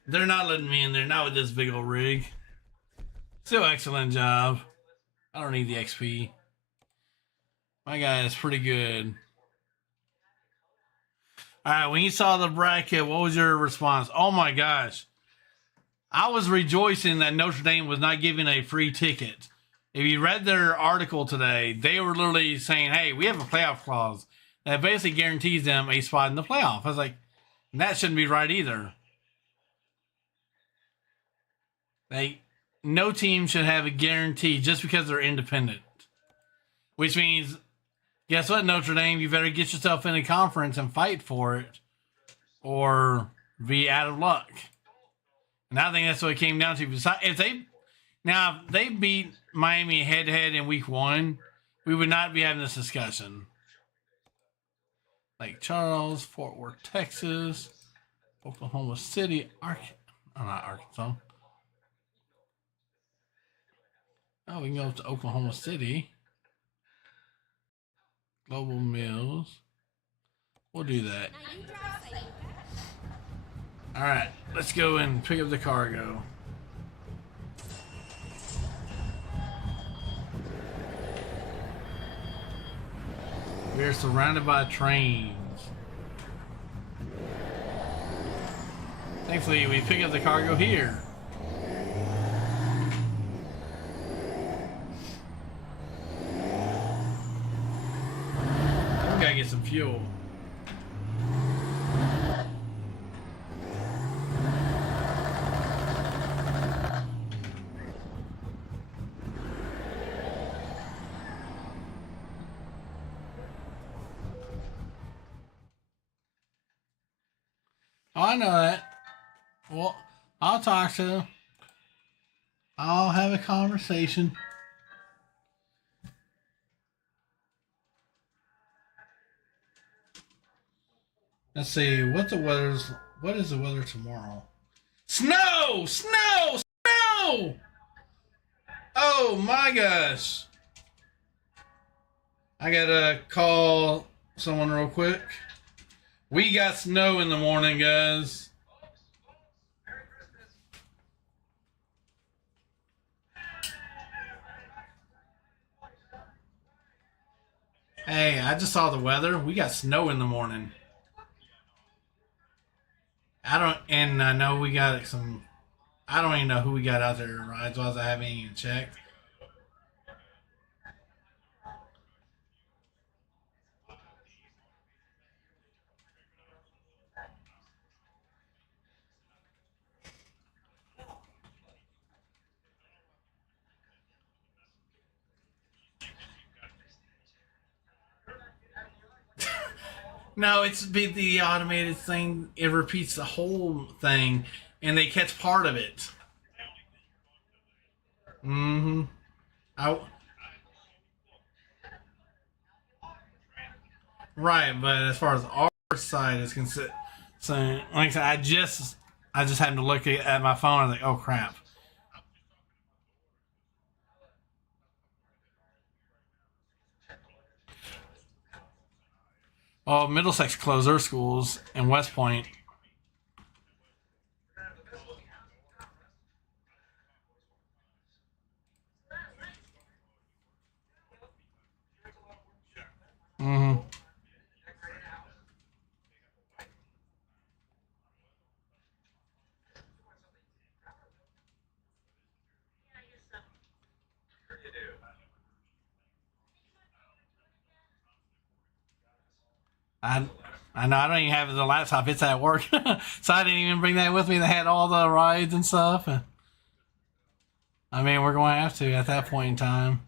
They're not letting me in there, not with this big old rig. Still excellent job. I don't need the XP. My guy is pretty good. Alright, when you saw the bracket, what was your response? Oh my gosh. I was rejoicing that Notre Dame was not giving a free ticket. If you read their article today, they were literally saying, hey, we have a playoff clause that basically guarantees them a spot in the playoff. I was like, that shouldn't be right either. No team should have a guarantee just because they're independent. Which means, guess what, Notre Dame? You better get yourself in a conference and fight for it, or be out of luck. And I think that's what it came down to. If they beat Miami head-to-head in week 1, we would not be having this discussion. Lake Charles, Fort Worth, Texas, Oklahoma City, not Arkansas. Oh, we can go up to Oklahoma City. Global Mills. We'll do that. Now you drive safe. Alright, let's go and pick up the cargo. We are surrounded by trains. Thankfully, we pick up the cargo here. We gotta get some fuel. Oh, I know that. Well, I'll talk to him. I'll have a conversation. Let's see, what is the weather tomorrow? Snow! Snow! Snow! Oh my gosh. I gotta call someone real quick. We got snow in the morning, guys. Hey, I just saw the weather. We got snow in the morning. I know we got some, I don't even know who we got out there to ride, so I haven't even checked. No, it's be the automated thing. It repeats the whole thing, and they catch part of it. Mm-hmm. I right, but as far as our side is concerned, so like I said, I just happened to look at my phone. I was like, oh crap. Well, Middlesex closed their schools, and West Point. Mm-hmm. I I know I don't even have the laptop. It's at work, so I didn't even bring that with me. They had all the rides and stuff. And, I mean, we're going to have to at that point in time.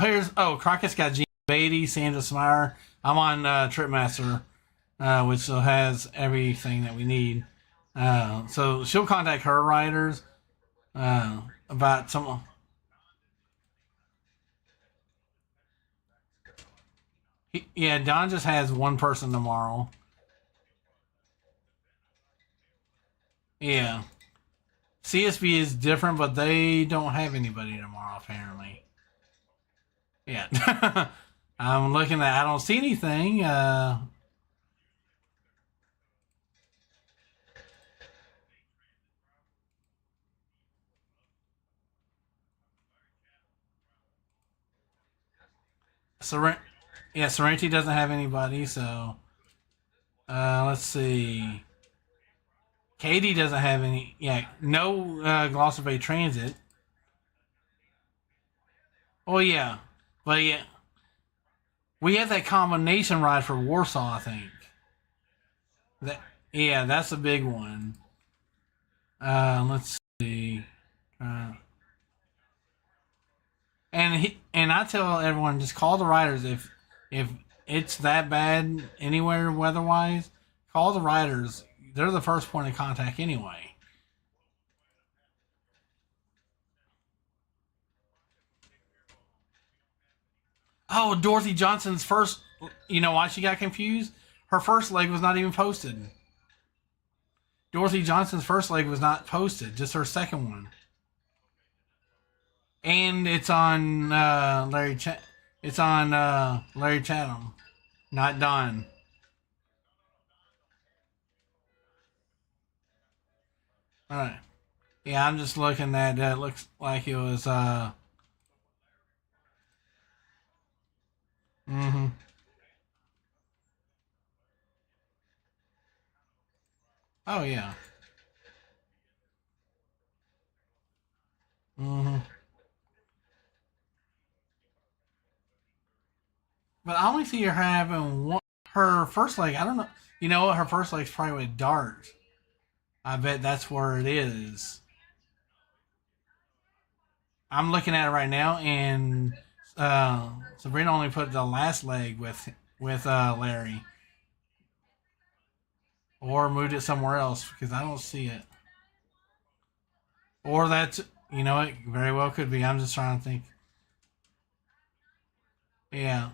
Here's Crockett's got Gene Beatty, Sandra Smyer. I'm on Tripmaster, which still has everything that we need. So she'll contact her writers about some. Yeah, Don just has one person tomorrow. Yeah, CSB is different, but they don't have anybody tomorrow apparently. Yeah, I'm looking at. I don't see anything. Yeah, Serenity doesn't have anybody. So let's see. Katie doesn't have any. Yeah, no Gloucester Bay Transit. Oh yeah, but yeah, we have that combination ride for Warsaw. I think that. Yeah, that's a big one. Let's see. Uh, and I tell everyone just call the riders if it's that bad anywhere weather wise. Call the riders. They're the first point of contact anyway. Oh, Dorothy Johnson's first. You know why she got confused? Her first leg was not even posted. Dorothy Johnson's first leg was not posted, just her second one. And it's on it's on Larry Chatham, not Don. All right. Yeah, I'm just looking at that. It looks like it was mm-hmm. Oh yeah. Mm-hmm. But I only see her having one her first leg. I don't know. You know what? Her first leg's probably with Dart. I bet that's where it is. I'm looking at it right now, and uh, Sabrina only put the last leg with Larry, or moved it somewhere else because I don't see it. Or that's it very well could be. I'm just trying to think. Yeah,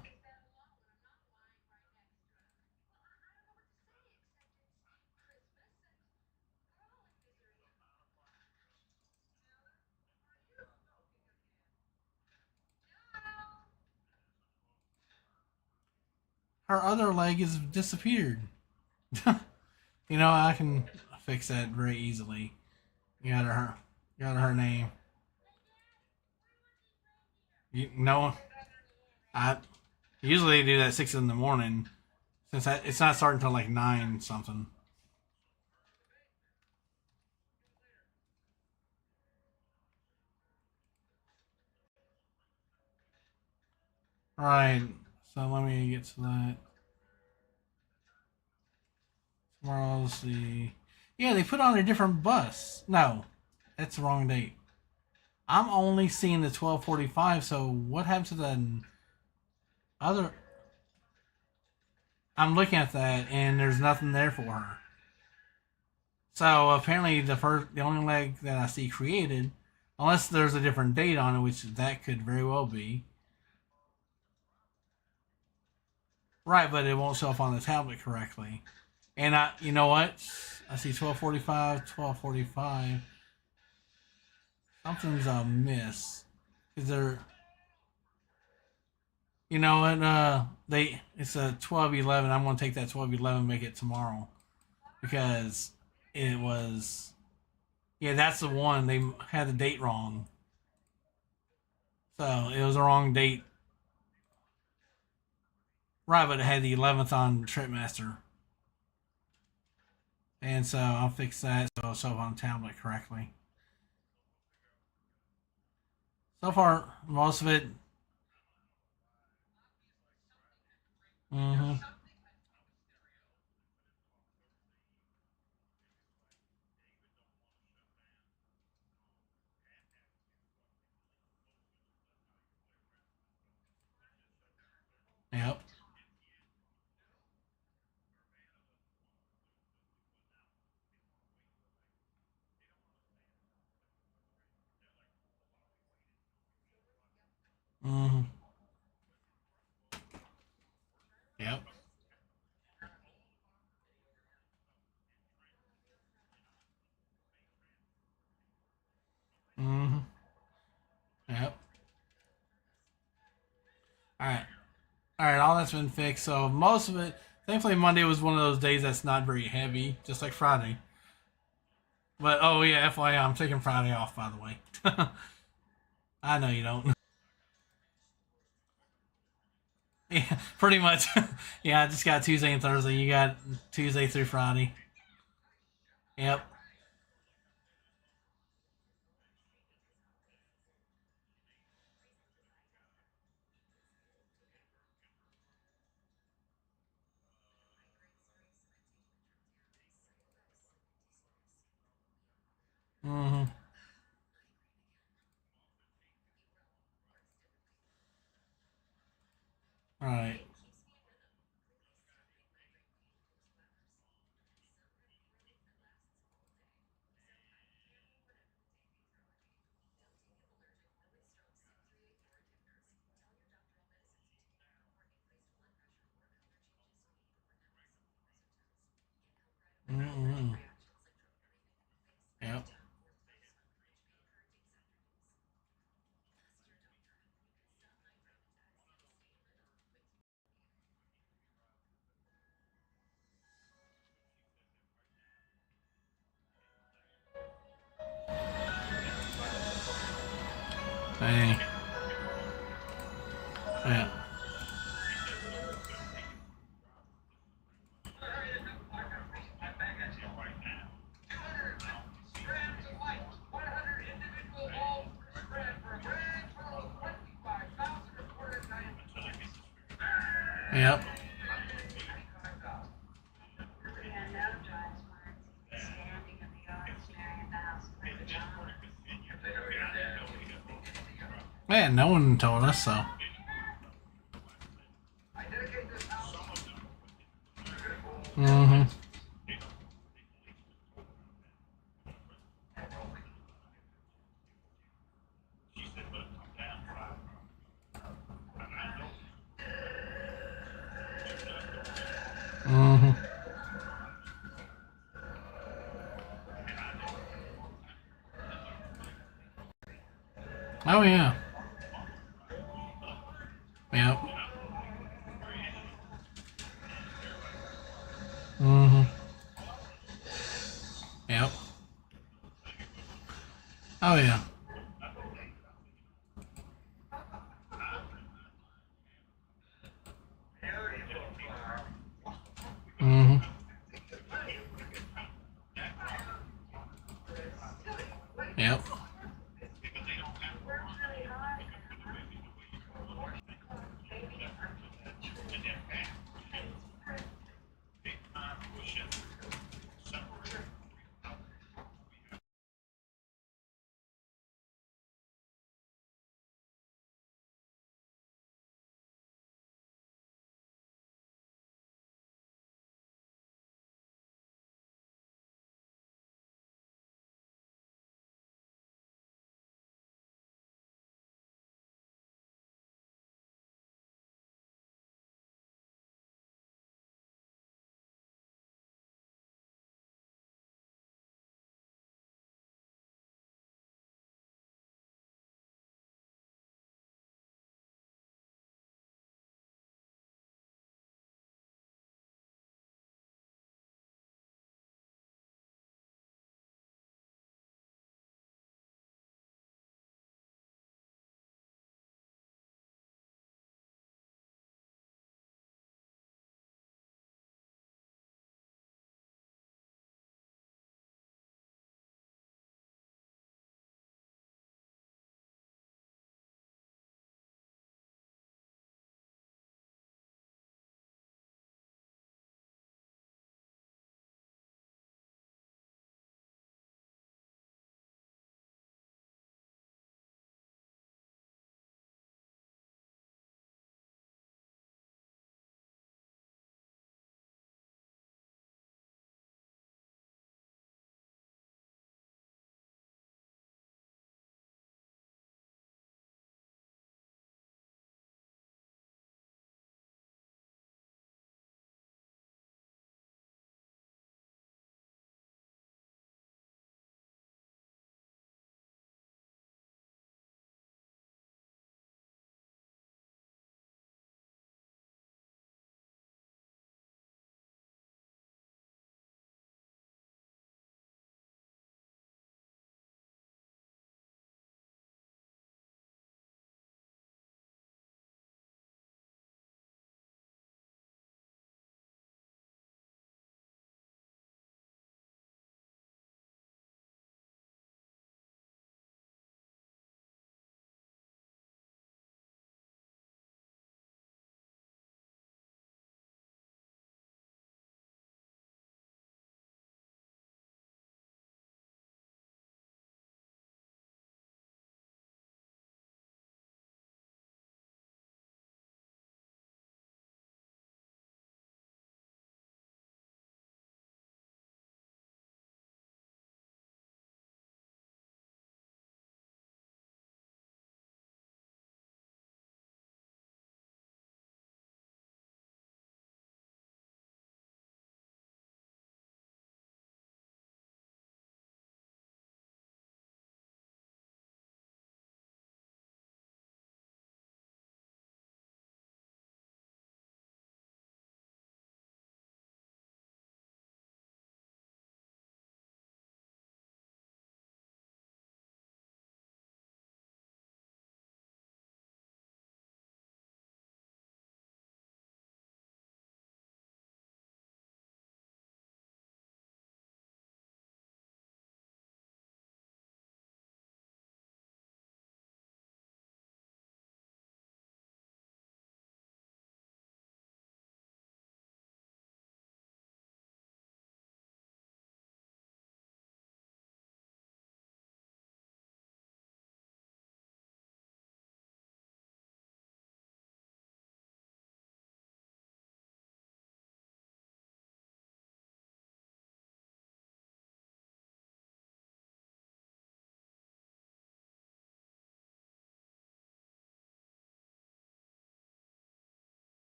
her other leg has disappeared. I can fix that very easily. Got her name. No, I usually do that 6 in the morning since it's not starting until like 9 something. All right, so let me get to that. Tomorrow, let's see. Yeah, they put on a different bus. No, that's the wrong date. I'm only seeing the 12:45. So what happened to the other? I'm looking at that, and there's nothing there for her. So apparently, the only leg that I see created, unless there's a different date on it, which that could very well be. Right, but it won't show up on the tablet correctly. And you know what? I see 12:45, 12:45. Something's amiss. Is there? You know what? It's a 12:11. I'm gonna take that 12:11 and make it tomorrow because it was. Yeah, that's the one. They had the date wrong, so it was the wrong date. Right, but it had the 11th on Tripmaster, and so I'll fix that so it'll show up on tablet correctly. So far, most of it. Mm-hmm. Yep. Mm-hmm. Yep. Mm-hmm. Yep. All right. All right. All that's been fixed. So most of it. Thankfully, Monday was one of those days that's not very heavy, just like Friday. But oh yeah, FYI, I'm taking Friday off. By the way, I know you don't. Yeah, pretty much. Yeah, I just got Tuesday and Thursday. You got Tuesday through Friday. Yep. Mm-hmm. All right. Mm-hmm. Yep. Hey. Yeah. Yep. Man, no one told us so. Mm-hmm. Mm-hmm. Oh yeah. Yep. Mm-hmm. Yep. Oh yeah. Mm-hmm. Yep.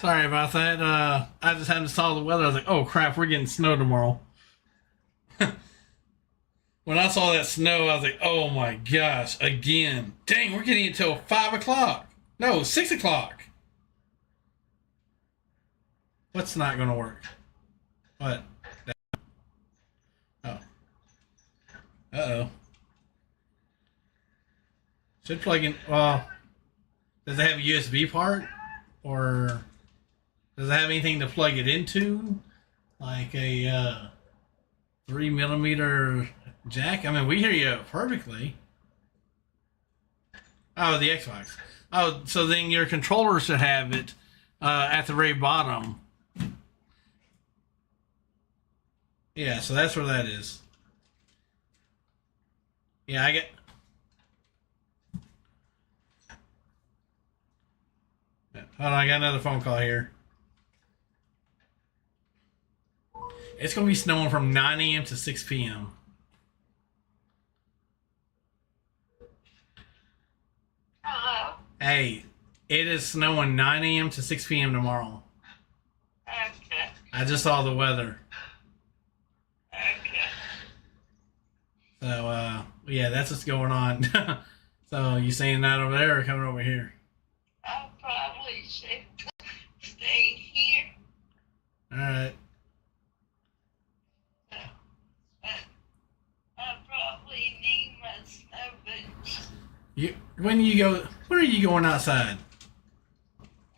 Sorry about that. I just hadn't saw the weather. I was like, oh crap, we're getting snow tomorrow. When I saw that snow, I was like, oh my gosh, again. Dang, we're getting it till 5 o'clock. No, 6 o'clock. What's not going to work? What? Oh. Uh-oh. Should plug in. Well, does it have a USB part? Or does it have anything to plug it into? Like a 3mm jack? I mean, we hear you perfectly. Oh, the Xbox. Oh, so then your controller should have it at the very bottom. Yeah, so that's where that is. Yeah, I get. Hold on, I got another phone call here. It's going to be snowing from 9 a.m. to 6 p.m. Hello? Hey, it is snowing 9 a.m. to 6 p.m. tomorrow. Okay. I just saw the weather. Okay. So, yeah, that's what's going on. So, you seeing that over there or coming over here? I'll probably stay here. All right. I probably need my snow boots. When are you going outside?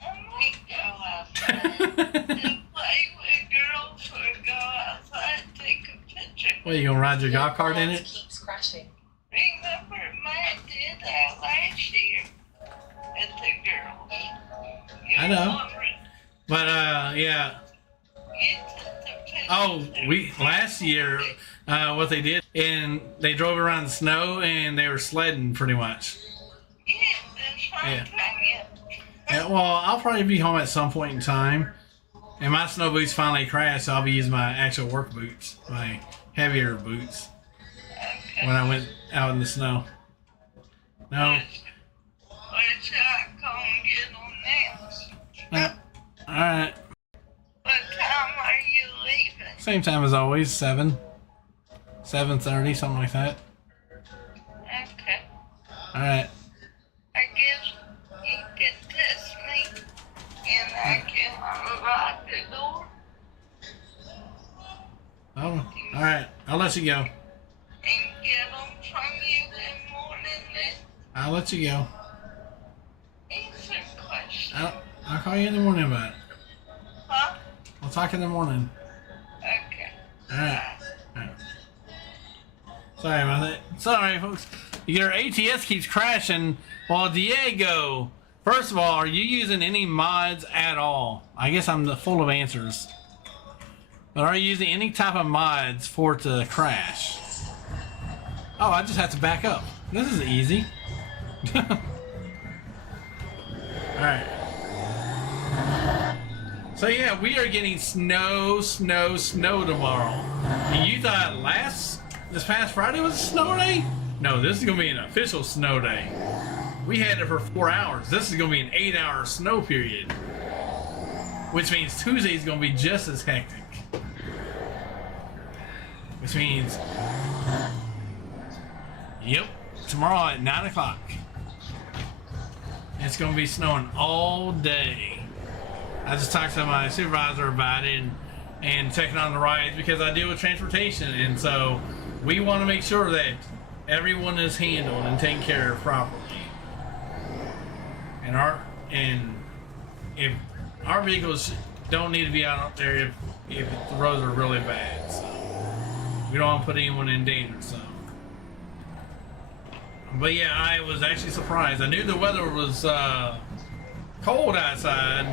I might go outside to play with girls or go outside and take a picture. What, you gonna ride your golf cart in it? Keeps crashing. Remember Matt did that last year with the girls. I know. But, yeah. You took the picture. Oh, last year, what they did, and they drove around the snow and they were sledding pretty much. Yeah, that's what I'm telling you. Yeah, well, I'll probably be home at some point in time, and my snow boots finally crashed, so I'll be using my actual work boots, my heavier boots, Okay. when I went out in the snow. No. What's that going to get on now? Alright. What time are you leaving? Same time as always, 7:30, something like that. Okay. Alright. I guess you can test me and I can unlock the door Oh, alright. I'll let you go. and get them from you in the morning then I'll let you go. answer questions. I'll call you in the morning about it. Huh? We'll talk in the morning. Okay. Alright. Sorry about that. Sorry, folks. Your ATS keeps crashing. Well, Diego, first of all, are you using any mods at all? I guess I'm full of answers. But are you using any type of mods for it to crash? Oh, I just have to back up. This is easy. Alright. So yeah, we are getting snow tomorrow. And you thought this past Friday was a snow day? No, this is gonna be an official snow day. We had it for 4 hours. This is gonna be an 8-hour snow period. Which means Tuesday is gonna be just as hectic. Which means, yep, tomorrow at 9 o'clock. It's gonna be snowing all day. I just talked to my supervisor about it and checking on the rides because I deal with transportation, and so we want to make sure that everyone is handled and taken care of properly. And if our vehicles don't need to be out there if the roads are really bad, so we don't want to put anyone in danger. So, but yeah, I was actually surprised. I knew the weather was cold outside,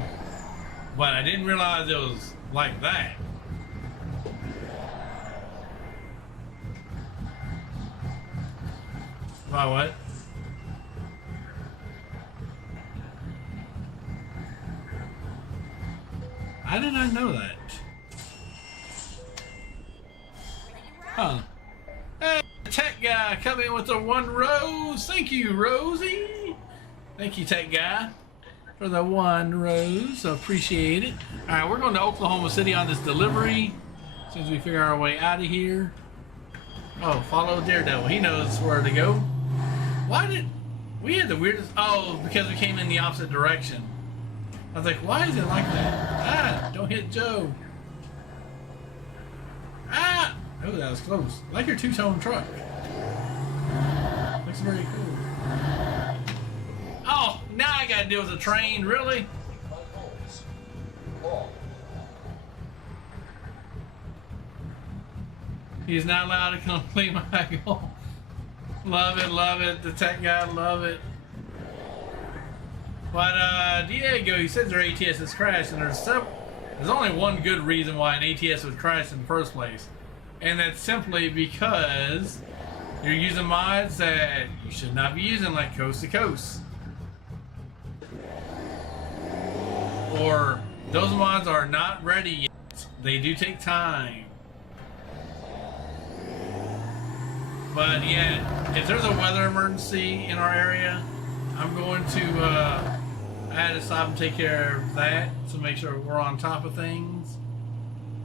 but I didn't realize it was like that. By what? I did not know that. Huh. Hey, tech guy coming with the 1 rose. Thank you, Rosie. Thank you, tech guy. for the 1 rose. Appreciate it. All right, we're going to Oklahoma City on this delivery. As soon as we figure our way out of here. Oh, follow Daredevil. He knows where to go. Why did we had the weirdest? Oh, because we came in the opposite direction. I was like, why is it like that? Ah, don't hit Joe. Ah, oh, that was close. I like your 2-tone truck. Looks very cool. Oh, now I gotta deal with a train. Really? He's not allowed to complete my goal. Love it, love it. The tech guy, love it. But Diego, he says their ATS has crashed, and there's only one good reason why an ATS would crash in the first place, and that's simply because you're using mods that you should not be using, like Coast to Coast, or those mods are not ready yet. They do take time. But yeah, if there's a weather emergency in our area, I'm going to I had to stop and take care of that to make sure we're on top of things.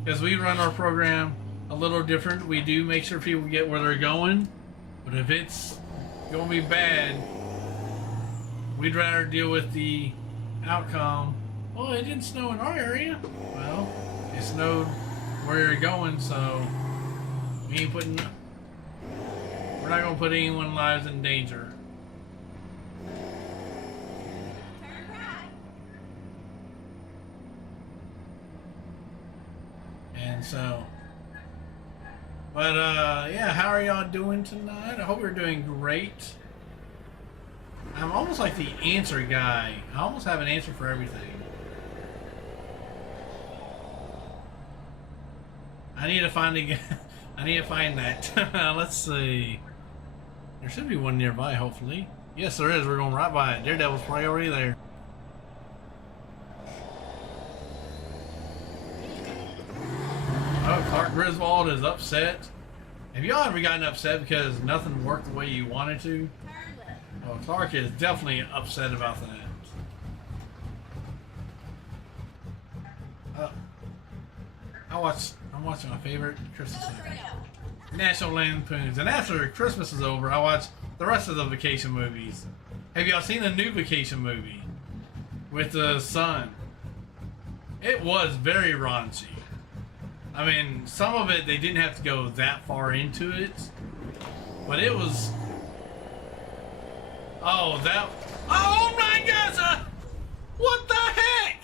Because we run our program a little different. We do make sure people get where they're going. But if it's going to be bad, we'd rather deal with the outcome. Well, it didn't snow in our area. Well, it snowed where you're going, so we ain't putting... We're not going to put anyone's lives in danger. Turn right. And so, but yeah, how are y'all doing tonight? I hope you're doing great. I'm almost like the answer guy. I almost have an answer for everything. I need to find I need to find that. Let's see. There should be one nearby, hopefully. Yes, there is. We're going right by it. Daredevil's probably already there. Oh, Clark Griswold is upset. Have y'all ever gotten upset because nothing worked the way you wanted to? Turn left. Oh, Clark is definitely upset about that. I'm watching my favorite Christmas Go movie, straight up. National Lampoons. And after Christmas is over, I watch the rest of the vacation movies. Have y'all seen the new vacation movie with the son? It was very raunchy. I mean, some of it, they didn't have to go that far into it, but it was... Oh, that... Oh my gosh! What the heck?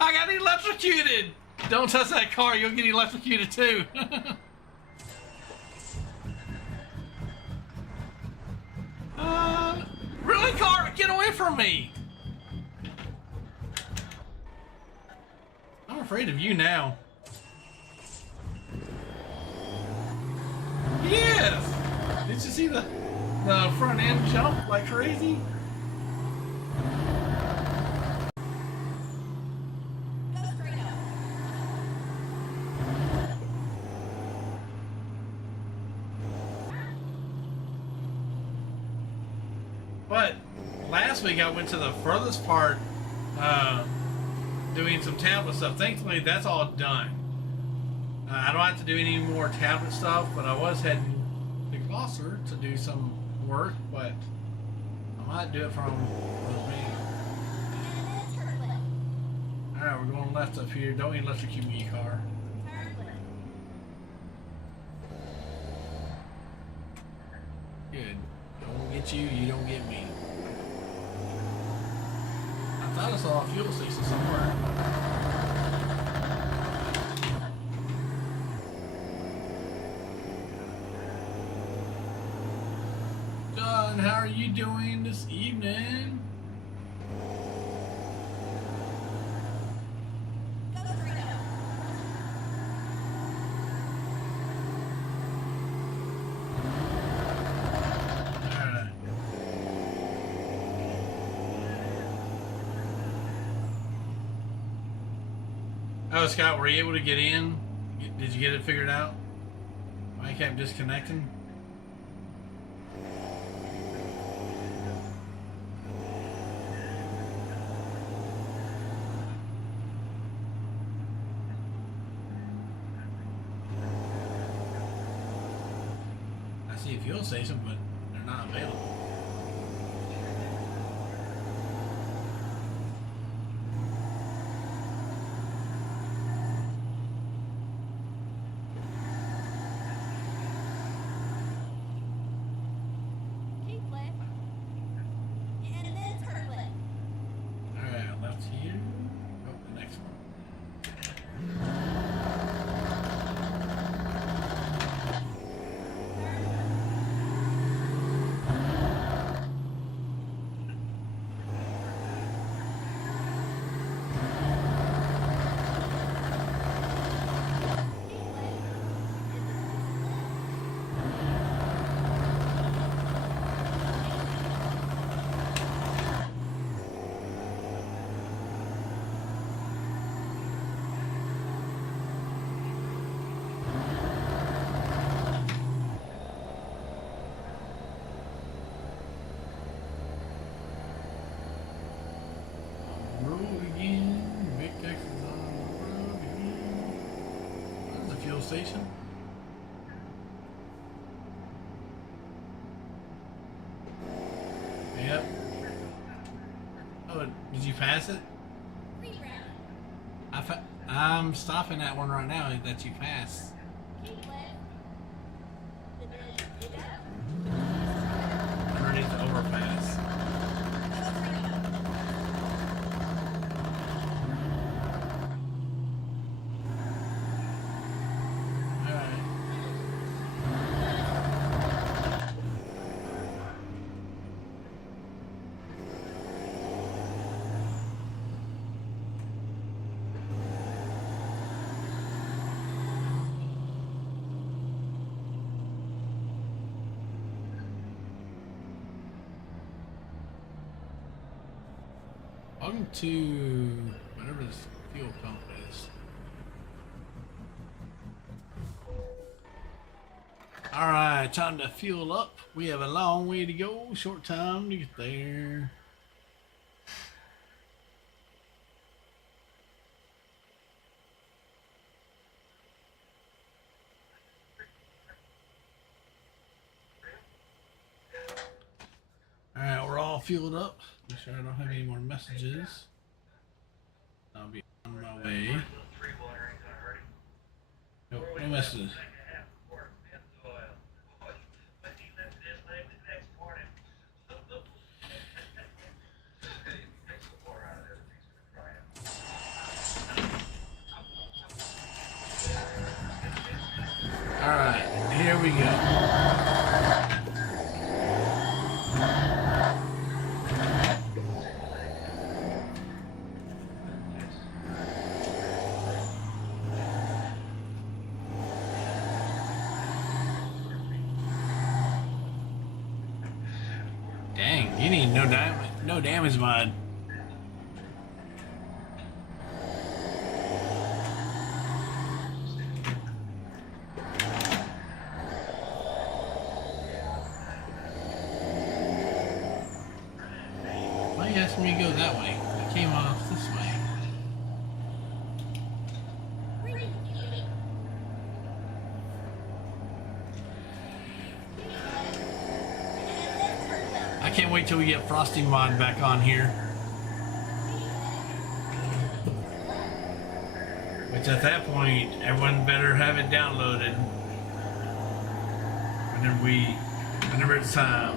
I got electrocuted! Don't touch that car, you'll get electrocuted too. Really, car? Get away from me! I'm afraid of you now. Yes! Did you see the front end jump like crazy? Go straight up. But last week I went to the furthest part doing some tablet stuff. Thankfully, that's all done. I don't have to do any more tablet stuff, but I was heading to Gloucester to do some work, but I might do it from the van. And then turn left. Alright, we're going left up here. Don't electrocute me, car. Turn left. Good. I won't get you, you don't get me. I thought I saw a fuel station somewhere. John, how are you doing this evening? Go straight up. Alright. Oh, Scott, were you able to get in? Did you get it figured out? Why you kept disconnecting? see a fuel station, but they're not available. Keep left. And then turn left. Alright, left here. Oh, the next one. Road again. Big Texas on the road again. There's the fuel station. Yep. Oh, did you pass it? Reroute. I'm stopping at one right now that you passed. Keep left. And then get up. Underneath the overpass. Alright. Welcome to whatever this fuel pump is. Alright, time to fuel up. We have a long way to go, short time to get there. Alright, we're all fueled up. Make sure I don't have any more messages. I'll be on my way. Nope, no messages. Alright, here we go. Dang, you need no damage mod. Why are you asking me to go that way? I came off this way. I can't wait till we get Frosty mod back on here. Which at that point, everyone better have it downloaded. Whenever it's time.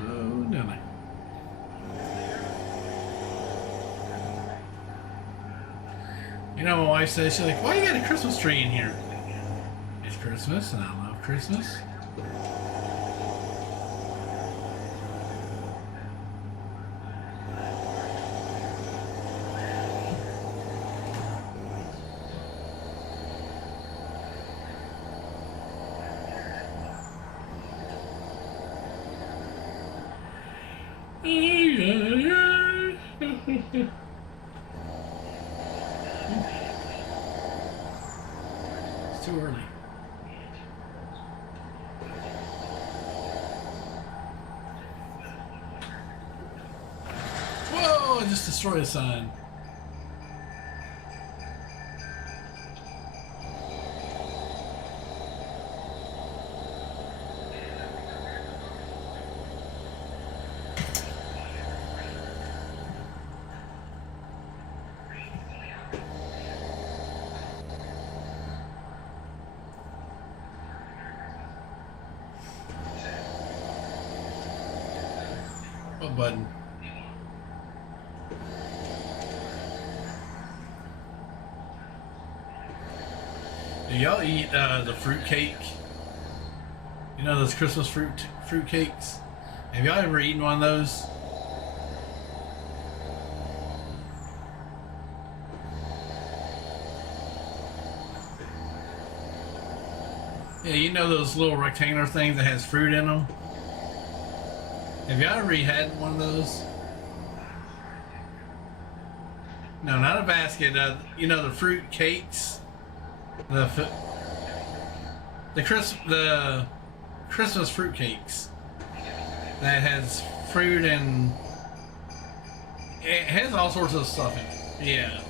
Oh, no. You know, my wife says, she's like, why you got a Christmas tree in here? It's Christmas, and I love Christmas. It's too early. Whoa! Oh, I just destroyed a sign. What button? Do y'all eat the fruit cake? You know those Christmas fruit cakes? Have y'all ever eaten one of those? Yeah, you know those little rectangular things that has fruit in them? Have y'all ever had one of those? No, not a basket. You know the fruit cakes, the Christmas fruit cakes that has fruit and it has all sorts of stuff in it. Yeah.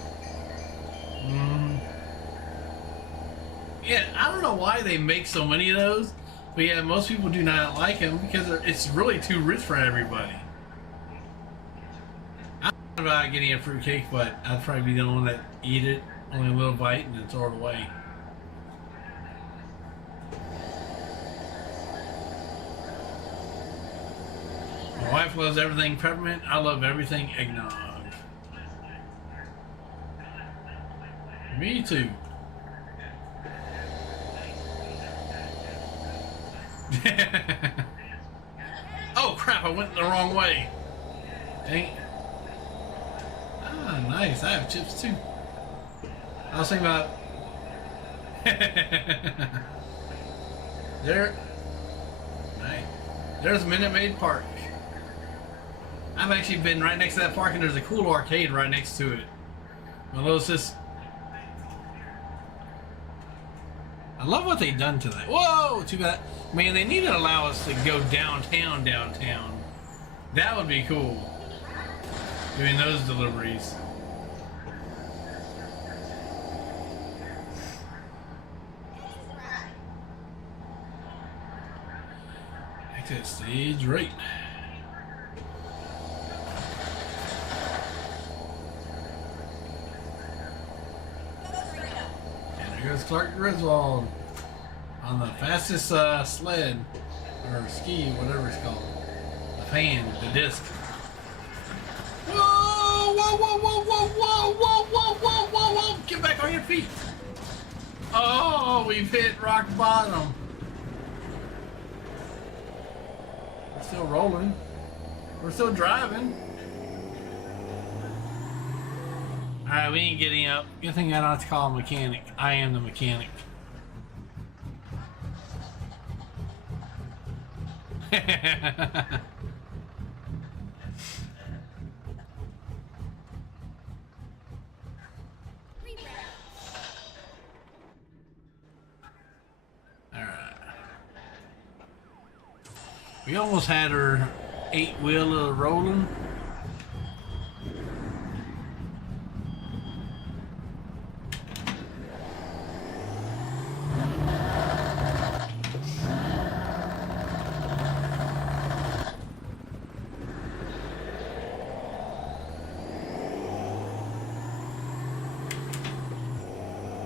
Yeah, I don't know why they make so many of those, but yeah, most people do not like them because it's really too rich for everybody. I'm not about getting a fruit cake, but I'd probably be the one that eat it, only a little bite, and then throw it away. My wife loves everything peppermint. I love everything eggnog. Me too. Oh crap, I went the wrong way. Dang. Ah, nice. I have chips too. I was thinking about there. Nice. There's Minute Maid Park. I've actually been right next to that park and there's a cool arcade right next to it. Although it's just, I love what they've done to that. Whoa! Too bad. Man, they need to allow us to go downtown. That would be cool. Doing those deliveries. Exit stage right. And there goes Clark Griswold on the fastest sled or ski, whatever it's called. The fan, the disc. Whoa! Whoa! Whoa! Whoa! Whoa! Whoa! Whoa! Whoa! Whoa! Whoa! Whoa! Get back on your feet! Oh, we've hit rock bottom. We're still rolling. We're still driving. Alright, we ain't getting up. Good thing I don't have to call a mechanic. I am the mechanic. Alright. We almost had her 8-wheeler rolling.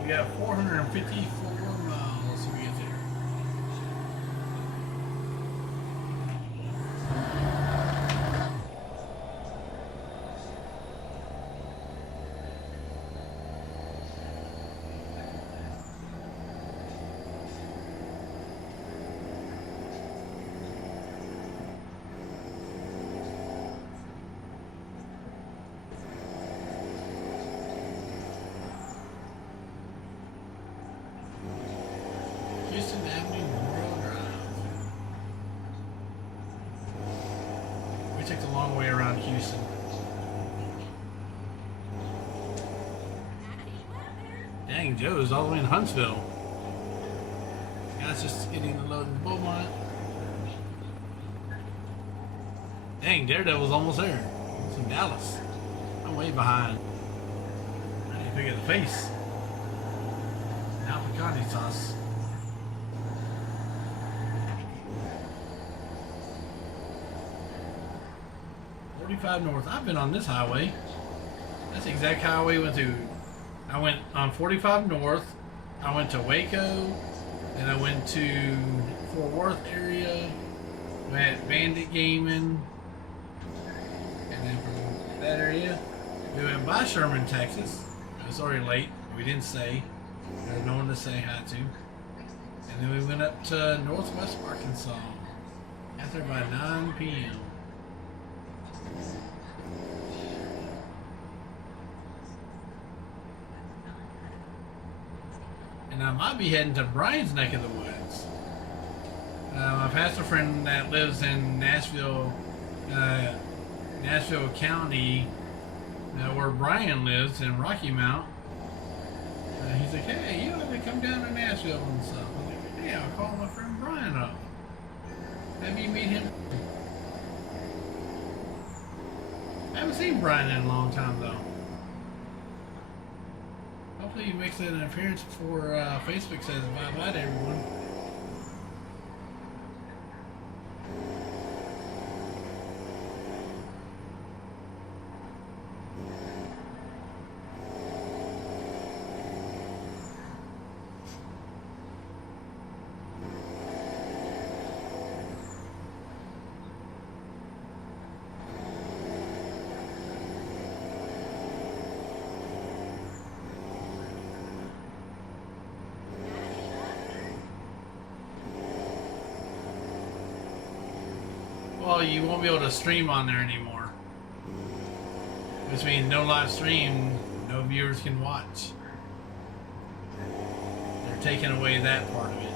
We got 454 miles to get there. Houston Avenue Memorial Drive. We took the long way around Houston. Dang, Joe's all the way in Huntsville. Guys just getting the load in Beaumont. Dang, Daredevil's almost there. He's in Dallas. I'm way behind. I need to pick at the face. Avocado sauce. .45 north. I've been on this highway. That's the exact highway we went to. I went on 45 north. I went to Waco. Then I went to Fort Worth area. Went Bandit Gaming. And then from that area, we went by Sherman, Texas. It was already late. We didn't say. There's no one to say hi to. And then we went up to Northwest Arkansas. Got there by 9 p.m. And I might be heading to Brian's neck of the woods. My pastor friend that lives in Nashville, Nashville County, where Brian lives in Rocky Mount. He's like, hey, you want to come down to Nashville and stuff? I'm like, hey, I'll call my friend Brian up. Have you meet him? I haven't seen Brian in a long time though. Hopefully he makes an appearance before Facebook says bye-bye to everyone. Well, you won't be able to stream on there anymore. Which means no live stream, no viewers can watch. They're taking away that part of it.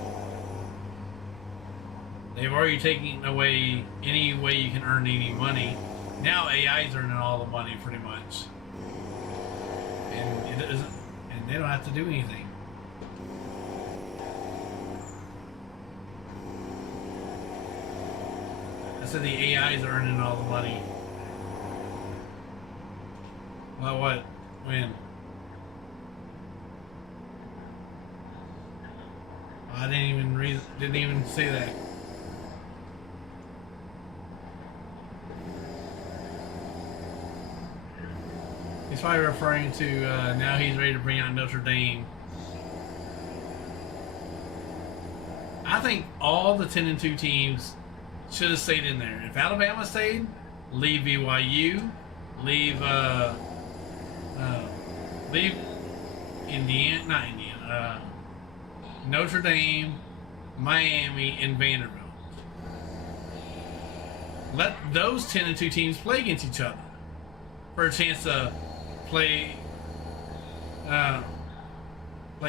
They've already taken away any way you can earn any money. Now AI's earning all the money pretty much. And it isn't, and they don't have to do anything. I said the AIs are earning all the money. Well, what? When? I didn't even say that. He's probably referring to now he's ready to bring out Notre Dame. I think all the 10-2 teams should have stayed in there. If Alabama stayed, leave BYU, leave Notre Dame, Miami, and Vanderbilt. Let those 10-2 teams play against each other for a chance to play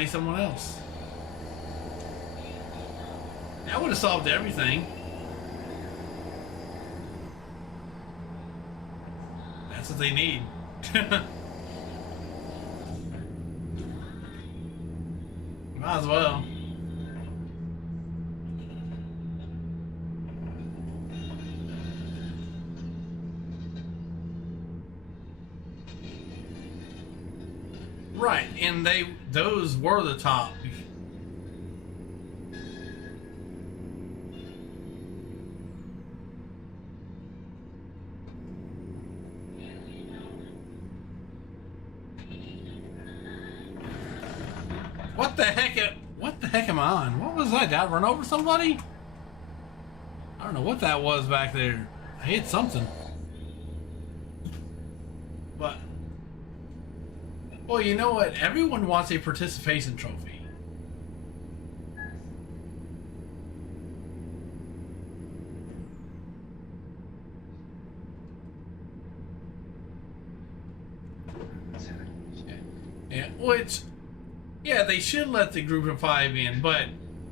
someone else. That would have solved everything. That's what they need. Might as well. Right, and those were the top. What the heck am I on? What was that? Did I run over somebody? I don't know what that was back there. I hit something. But, well, you know what? Everyone wants a participation trophy. Yeah, which... Yeah, they should let the group of 5 in, but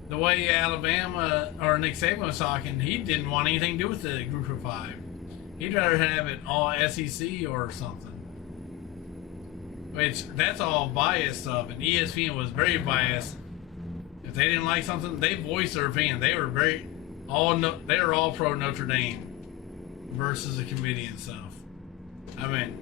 the way Alabama or Nick Saban was talking, he didn't want anything to do with the group of 5. He'd rather have it all SEC or something. Which, that's all biased stuff, and ESPN was very biased. If they didn't like something, they voiced their opinion. They were they were all pro Notre Dame versus the committee and stuff. I mean,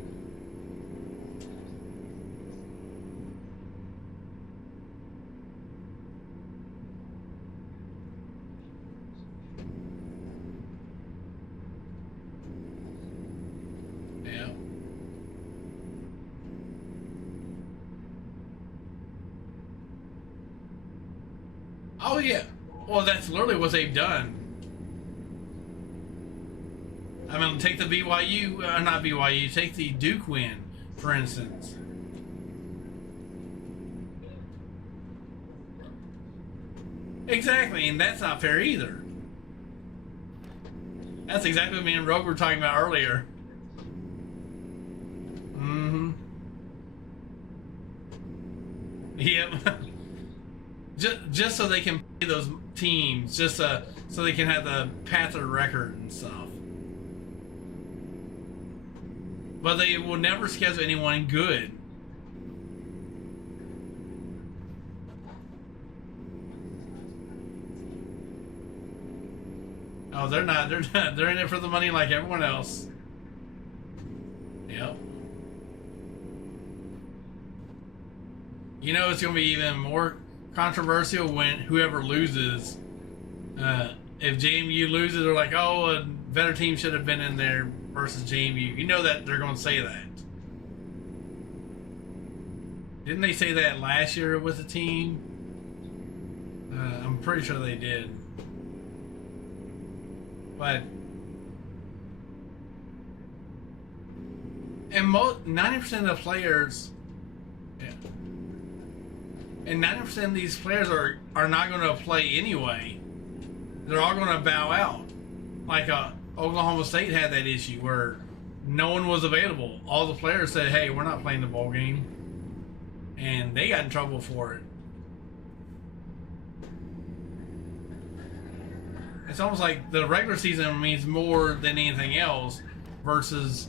Oh yeah. Well, that's literally what they've done. I mean, take the BYU, not BYU, take the Duke win, for instance. Exactly, and that's not fair either. That's exactly what me and Rogue were talking about earlier. Mm-hmm. Yep. just so they can play those teams, just so they can have the Panther record and stuff. But they will never schedule anyone good. Oh, they're not. They're not. They're in it for the money like everyone else. Yep. You know, it's going to be even more controversial when whoever loses. If JMU loses, they're like, oh, a better team should have been in there versus JMU. You know that they're going to say that. Didn't they say that last year with the team? I'm pretty sure they did. But and 90% of the players, yeah, and 90% of these players are not going to play anyway. They're all going to bow out. Like Oklahoma State had that issue where no one was available. All the players said, "Hey, we're not playing the bowl game," and they got in trouble for it. It's almost like the regular season means more than anything else versus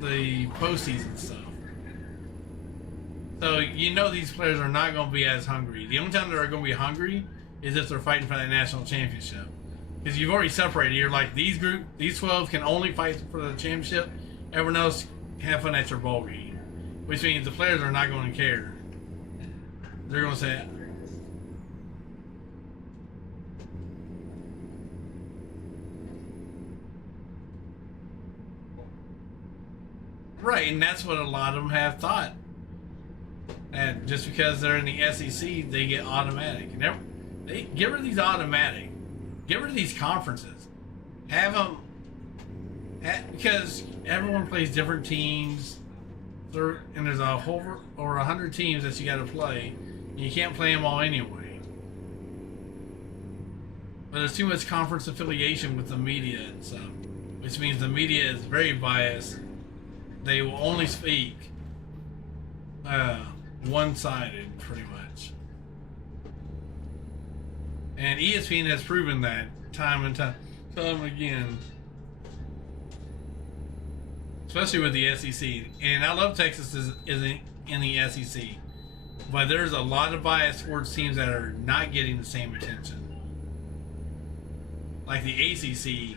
the postseason stuff. So you know these players are not going to be as hungry. The only time they're going to be hungry is if they're fighting for that national championship. Because you've already separated. You're like, these 12 can only fight for the championship. Everyone else have fun at your bowl game. Which means the players are not going to care. They're going to say, right, and that's what a lot of them have thought. And just because they're in the SEC, they get automatic. They get rid of these automatic. Get rid of these conferences. Have them, because everyone plays different teams. And there's a whole over 100 teams that you got to play. You can't play them all anyway. But there's too much conference affiliation with the media and stuff, which means the media is very biased. They will only speak one-sided, pretty much. And ESPN has proven that time and time again. Especially with the SEC. And I love Texas is in the SEC. But there's a lot of biased sports teams that are not getting the same attention. Like the ACC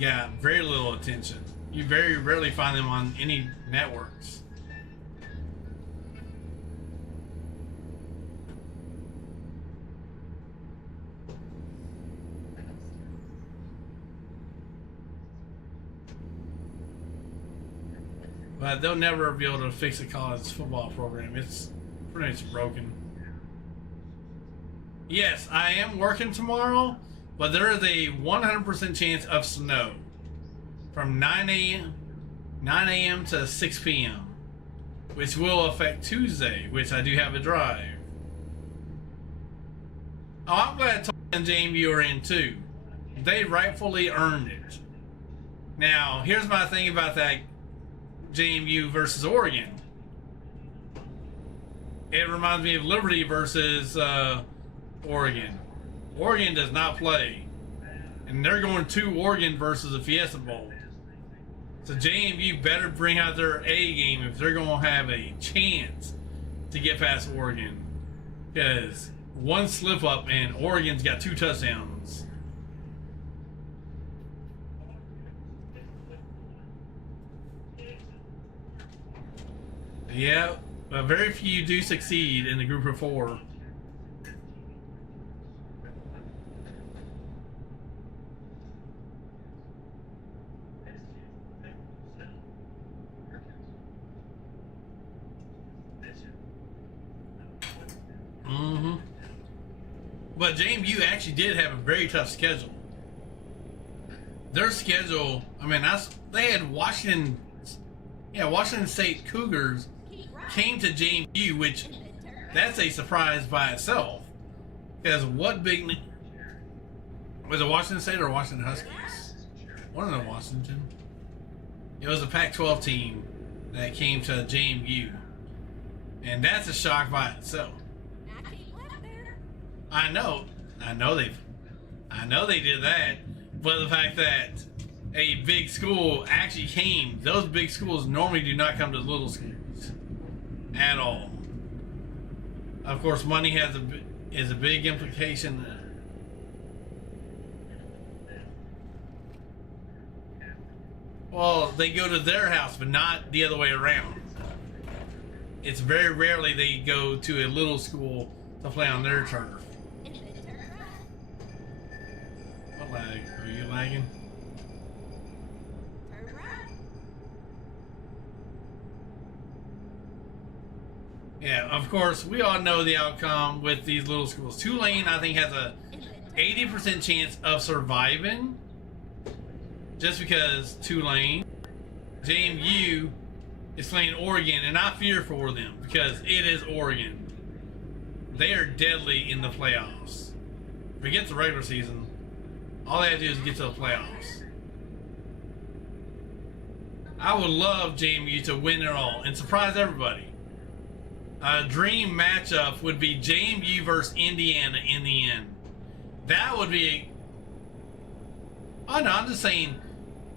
got very little attention. You very rarely find them on any networks. But they'll never be able to fix a college football program. It's pretty much broken. Yes, I am working tomorrow, but there is a 100% chance of snow from 9 a.m. to 6 p.m., which will affect Tuesday, which I do have a drive. Oh, I'm glad Tulsa and JMU are in too. They rightfully earned it. Now, here's my thing about that JMU versus Oregon. It reminds me of Liberty versus Oregon. Oregon does not play. And they're going to Oregon versus the Fiesta Bowl. So JMU better bring out their A game if they're going to have a chance to get past Oregon. Because one slip up and Oregon's got 2 touchdowns. Yeah, but very few do succeed in the group of 4. But JMU actually did have a very tough schedule. Their schedule, I mean, they had Washington State Cougars came to JMU, which that's a surprise by itself. Because what big was it, Washington State or Washington Huskies? One of them, Washington. It was a Pac-12 team that came to JMU, and that's a shock by itself. I know they did that, but the fact that a big school actually came, those big schools normally do not come to little schools at all. Of course, money is a big implication. Well, they go to their house, but not the other way around. It's very rarely they go to a little school to play on their turf. What lag? Are you lagging? Yeah, of course, we all know the outcome with these little schools. Tulane, I think, has a 80% chance of surviving, just because Tulane, JMU is playing Oregon, and I fear for them because it is Oregon. They are deadly in the playoffs. Forget the regular season. All they have to do is get to the playoffs. I would love JMU to win it all and surprise everybody. A dream matchup would be JMU versus Indiana in the end. That would be. Oh no, I'm just saying,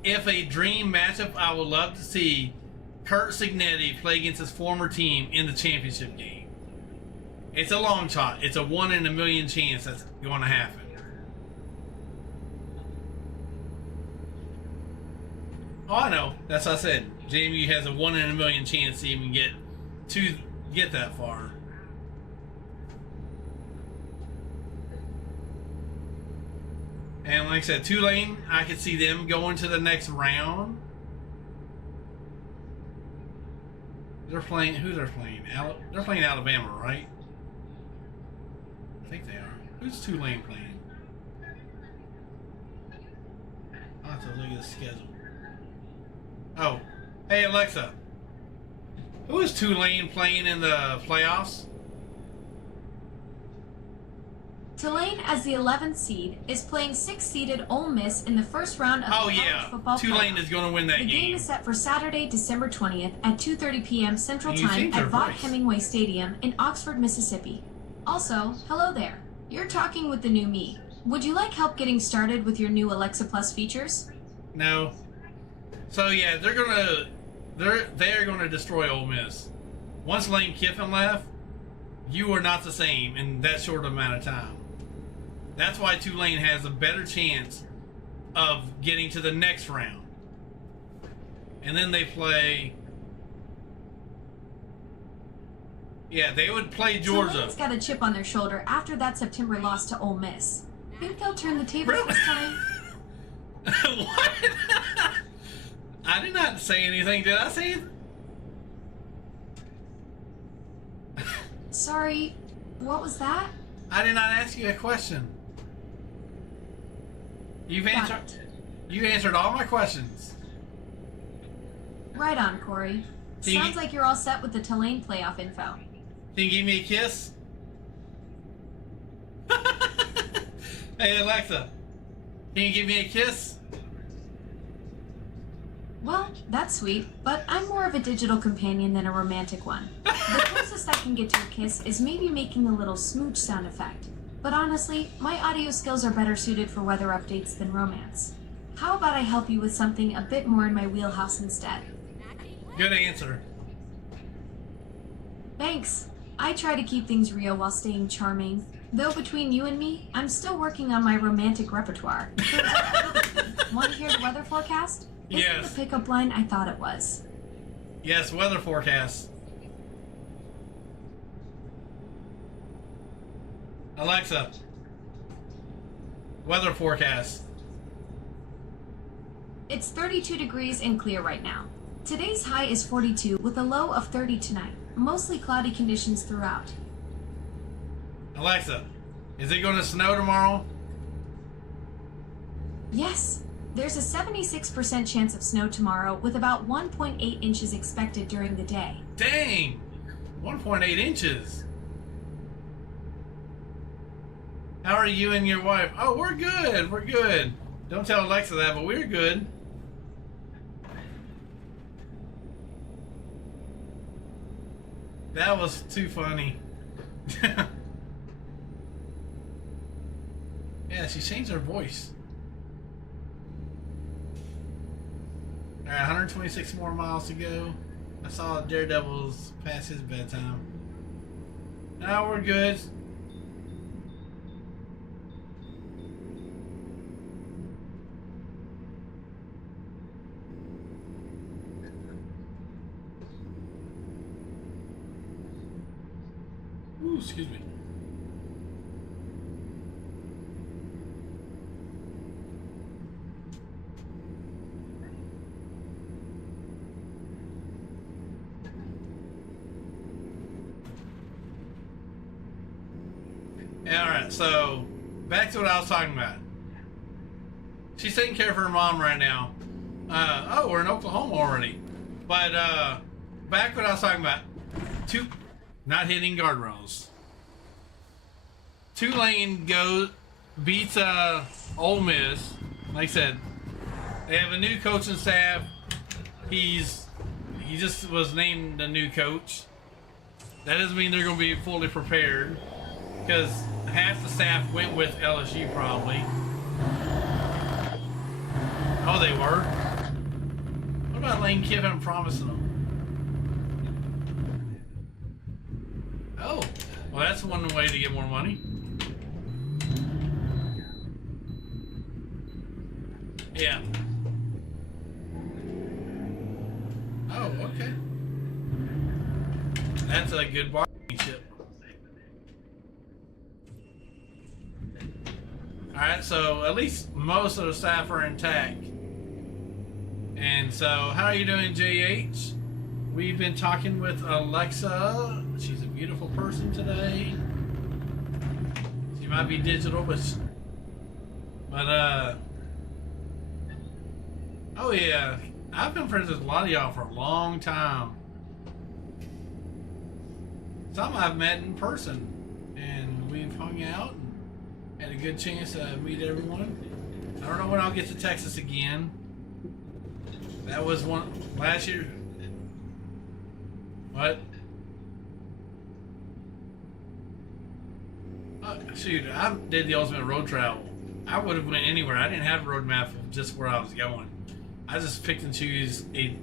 if a dream matchup, I would love to see Kurt Signetti play against his former team in the championship game. It's a long shot. It's a 1 in a million chance that's going to happen. Oh, I know. That's what I said. JMU has a 1 in a million chance to even get that far. And like I said, Tulane, I could see them going to the next round. They're playing, who they're playing? They're playing Alabama, right? I think they are. Who's Tulane playing? I'll have to look at the schedule. Oh, hey Alexa. Who is Tulane playing in the playoffs? Tulane, as the 11th seed, is playing 6th-seeded Ole Miss in the first round of the college football Tulane playoff. is going to win that The game. game is set for Saturday, December 20th at 2:30 p.m. Central Time at Vaught Hemingway Stadium in Oxford, Mississippi. Also, hello there. You're talking with the new me. Would you like help getting started with your new Alexa Plus features? No. So yeah, they're gonna destroy Ole Miss. Once Lane Kiffin left, you are not the same in that short amount of time. That's why Tulane has a better chance of getting to the next round. And then they play. Yeah, they would play Georgia. Tulane's got a chip on their shoulder after that September loss to Ole Miss. Think they'll turn the tables Really? this time? What? I did not say anything. Did I say it? Sorry, what was that? I did not ask you a question. You've Got answered. it. You answered all my questions. Right on, Corey. Do you- Sounds like you're all set with the Tulane playoff info. Can you give me a kiss? Hey Alexa, can you give me a kiss? Well, that's sweet, but I'm more of a digital companion than a romantic one. The closest I can get to a kiss is maybe making a little smooch sound effect. But honestly, my audio skills are better suited for weather updates than romance. How about I help you with something a bit more in my wheelhouse instead? Good answer. Thanks. I try to keep things real while staying charming. Though between you and me, I'm still working on my romantic repertoire. Want to hear the weather forecast? Isn't Yes. the pickup line I thought it was? Yes, weather forecast. Alexa, weather forecast. It's 32 degrees and clear right now. Today's high is 42 with a low of 30 tonight. Mostly cloudy conditions throughout. Alexa, Is it going to snow tomorrow? Yes, there's a 76% chance of snow tomorrow with about 1.8 inches expected during the day. Dang! 1.8 inches. How are you and your wife? Oh, we're good. We're good. Don't tell Alexa that, but we're good. That was too funny. Yeah, she changed her voice. Alright, 126 more miles to go. I saw Daredevil's past his bedtime. Now we're good. Ooh, excuse me. Yeah, alright, so back to what I was talking about. She's taking care of her mom right now. Oh, we're in Oklahoma already. But back what I was talking about. Not hitting guardrails. Tulane beats Ole Miss. Like I said, they have a new coaching staff. He just was named the new coach. That doesn't mean they're going to be fully prepared, because half the staff went with LSU probably. Oh, they were. What about Lane Kiffin promising them? Oh, well, that's one way to get more money. Yeah. Oh, okay. That's a good bargaining chip. Alright, so at least most of the staff are intact. And so, how are you doing, JH? We've been talking with Alexa. She's a beautiful person today. She might be digital, but oh yeah, I've been friends with a lot of y'all for a long time. Some I've met in person, and we've hung out and had a good chance to meet everyone. I don't know when I'll get to Texas again. That was one last year. What? Shoot, I did the ultimate road travel. I would have went anywhere. I didn't have a road map of just where I was going. I just picked and choose a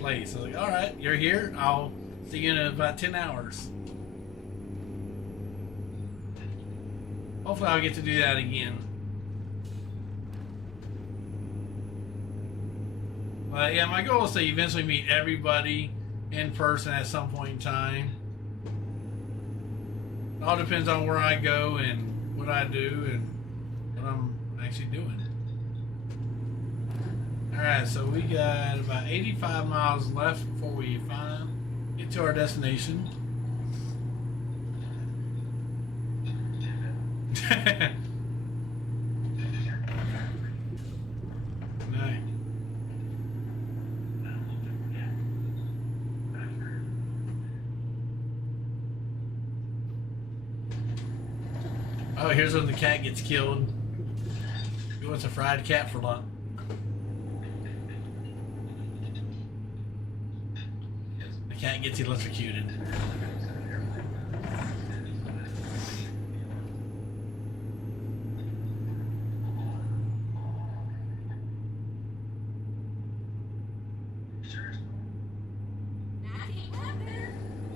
place. I was like, all right, you're here. I'll see you in about 10 hours. Hopefully I'll get to do that again. But yeah, my goal is to eventually meet everybody in person at some point in time. It all depends on where I go and what I do and what I'm actually doing. Alright, so we got about 85 miles left before we get to our destination. Nice. Oh, here's when the cat gets killed. He wants a fried cat for lunch. The cat gets electrocuted.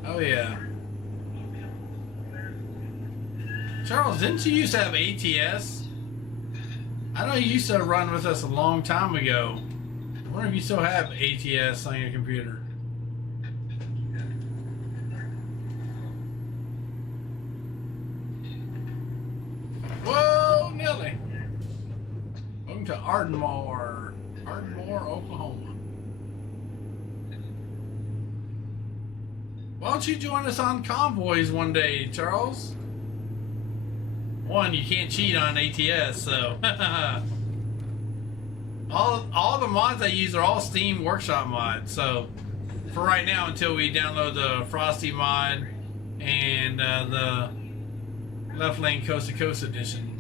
Oh yeah. Charles, didn't you used to have ATS? I know you used to run with us a long time ago. I wonder if you still have ATS on your computer. Whoa, Nelly. Welcome to Ardmore, Oklahoma. Why don't you join us on Convoys one day, Charles? one, you can't cheat on ATS, so all the mods I use are all Steam Workshop mods. So for right now, until we download the Frosty mod and the Left Lane Coast to Coast edition.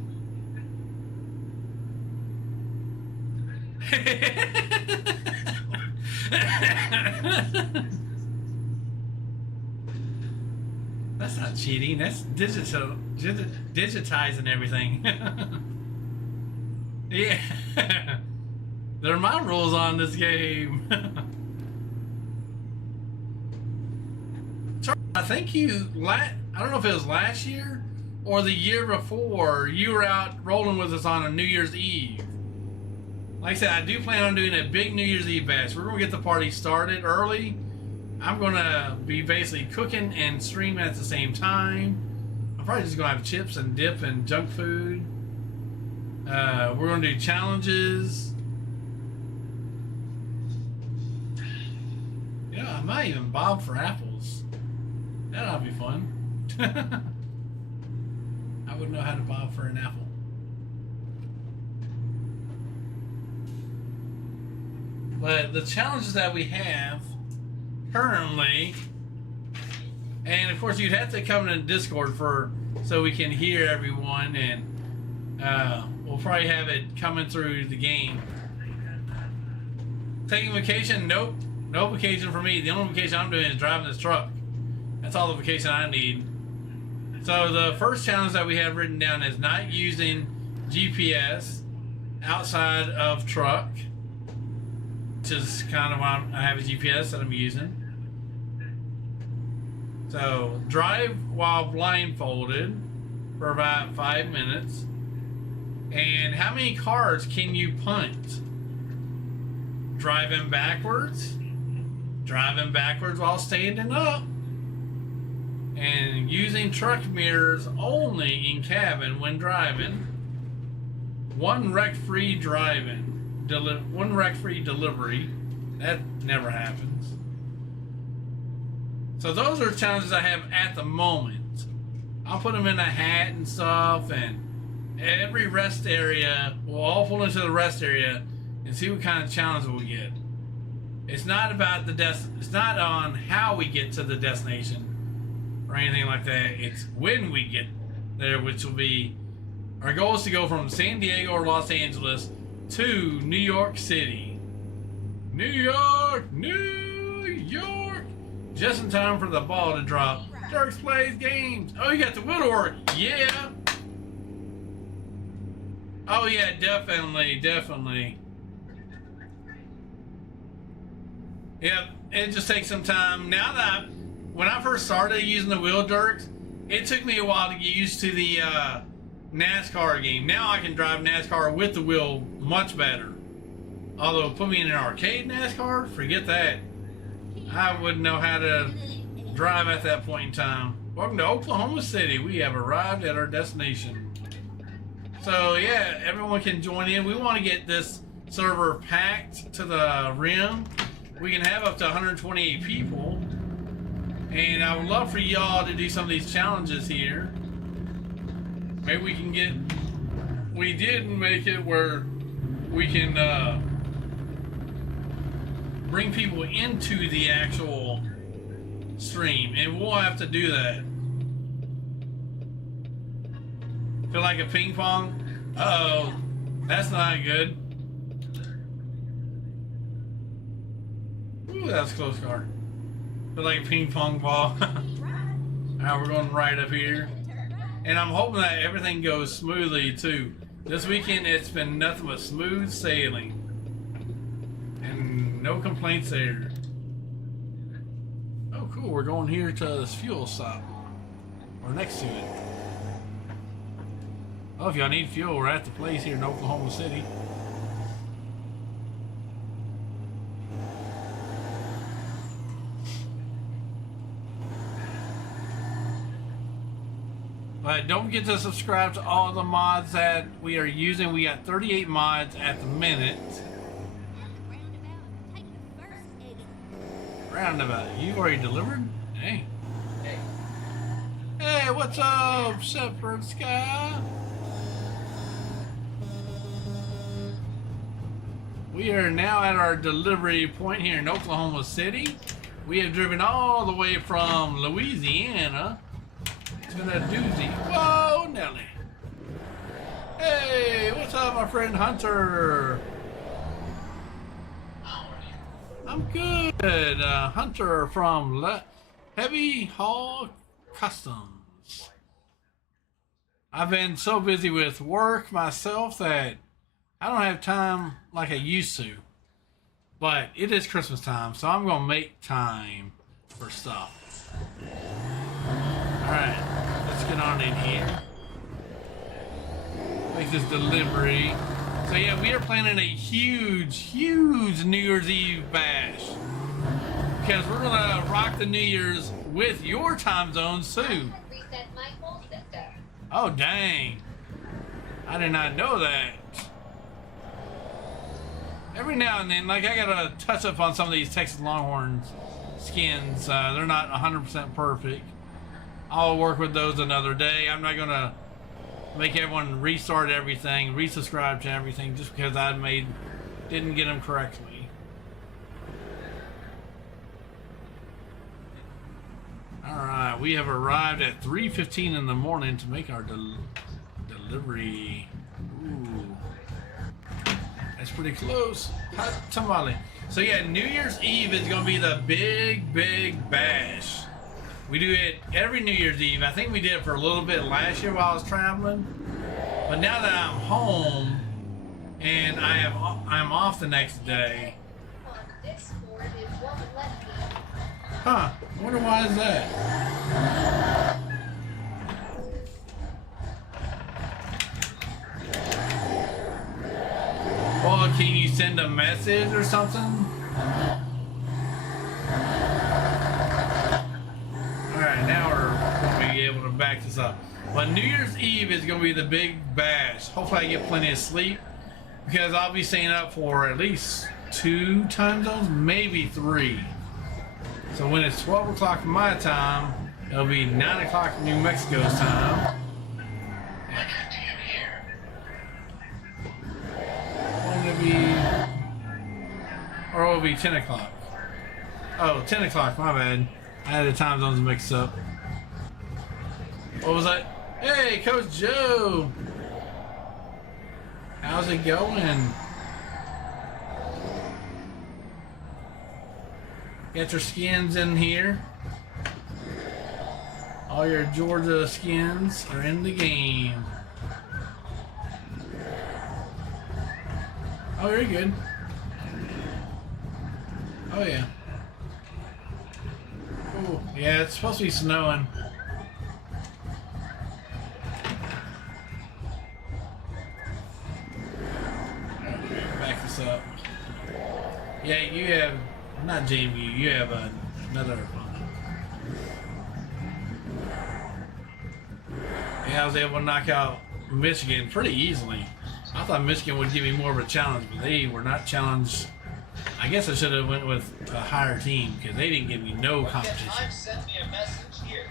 That's not cheating. That's digitizing everything. Yeah. There are my rules on this game. Charles, I think I don't know if it was last year or the year before, you were out rolling with us on a New Year's Eve. Like I said, I do plan on doing a big New Year's Eve bash. We're going to get the party started early. I'm going to be basically cooking and streaming at the same time. I'm probably just going to have chips and dip and junk food. We're going to do challenges. Yeah, I might even bob for apples. That'll be fun. I wouldn't know how to bob for an apple. But the challenges that we have currently, and of course you'd have to come in Discord so we can hear everyone, and we'll probably have it coming through the game. Taking vacation? Nope. No vacation for me. The only vacation I'm doing is driving this truck. That's all the vacation I need. So the first challenge that we have written down is not using GPS outside of truck, which is kind of why I have a GPS that I'm using. So drive while blindfolded for about 5 minutes. And how many cars can you punt? Driving backwards while standing up, and using truck mirrors only in cabin when driving. One wreck-free delivery. That never happens. So those are challenges I have at the moment. I'll put them in a hat and stuff, and every rest area, we'll all pull into the rest area and see what kind of challenge we'll get. It's not about it's not on how we get to the destination or anything like that. It's when we get there, which will be, our goal is to go from San Diego or Los Angeles to New York City. New York! Just in time for the ball to drop. Dirks Plays Games. Oh, you got the wheel to work. Yeah. Oh yeah, definitely. Yep, it just takes some time. Now that when I first started using the wheel Dirks, it took me a while to get used to the NASCAR game. Now I can drive NASCAR with the wheel much better. Although put me in an arcade NASCAR, forget that. I wouldn't know how to drive at that point in time. Welcome to Oklahoma City. We have arrived at our destination. So yeah, everyone can join in. We want to get this server packed to the rim. We can have up to 128 people. And I would love for y'all to do some of these challenges here. Maybe we can get, we did make it where we can bring people into the actual stream, and we'll have to do that. Feel like a ping pong? Uh-oh, that's not good. Ooh, that's a close car. Feel like a ping pong ball. Alright, we're going right up here. And I'm hoping that everything goes smoothly too. This weekend it's been nothing but smooth sailing. And no complaints there. Oh cool, we're going here to this fuel stop. Or next to it. Oh, if y'all need fuel, we're at the place here in Oklahoma City. But don't forget to subscribe to all the mods that we are using. We got 38 mods at the minute. Roundabout. You already delivered? Hey. Hey, what's up, Shepherd Sky? We are now at our delivery point here in Oklahoma City. We have driven all the way from Louisiana to the doozy. Whoa, Nelly. Hey, what's up, my friend Hunter? I'm good. Hunter from Heavy Haul Customs. I've been so busy with work myself that I don't have time like I used to. But it is Christmas time, so I'm going to make time for stuff. Alright, let's get on in here. Make this delivery. So yeah, we are planning a huge New Year's Eve bash. Because we're gonna rock the New Year's with your time zones too. Reset my whole system. Oh dang. I did not know that. Every now and then, like I gotta touch up on some of these Texas Longhorns skins. They're not 100% perfect. I'll work with those another day. I'm not gonna make everyone restart everything, resubscribe to everything just because didn't get them correctly. Alright, we have arrived at 3:15 in the morning to make our delivery. Ooh, that's pretty close. Hot tamale. So yeah, New Year's Eve is going to be the big bash. We do it every New Year's Eve. I think we did it for a little bit last year while I was traveling. But now that I'm home and I'm off the next day. On Discord, it won't let me. Huh. I wonder why is that? Well, can you send a message or something? Alright, now we're going to be able to back this up. But New Year's Eve is going to be the big bash. Hopefully I get plenty of sleep. Because I'll be staying up for at least 2 time zones, maybe 3. So when it's 12 o'clock my time, it'll be 9 o'clock New Mexico's time. It'll be... Or it'll be 10 o'clock. Oh, 10 o'clock, my bad. I had the time zones mixed up. What was that? Hey, Coach Joe! How's it going? Got your skins in here. All your Georgia skins are in the game. Oh, very good. Oh, yeah. Ooh, yeah, it's supposed to be snowing. Back this up. Yeah, you have, not JMU, you have another opponent. Yeah, I was able to knock out Michigan pretty easily. I thought Michigan would give me more of a challenge, but they were not challenged. I guess I should have went with a higher team because they didn't give me no competition. Time sent me a message here.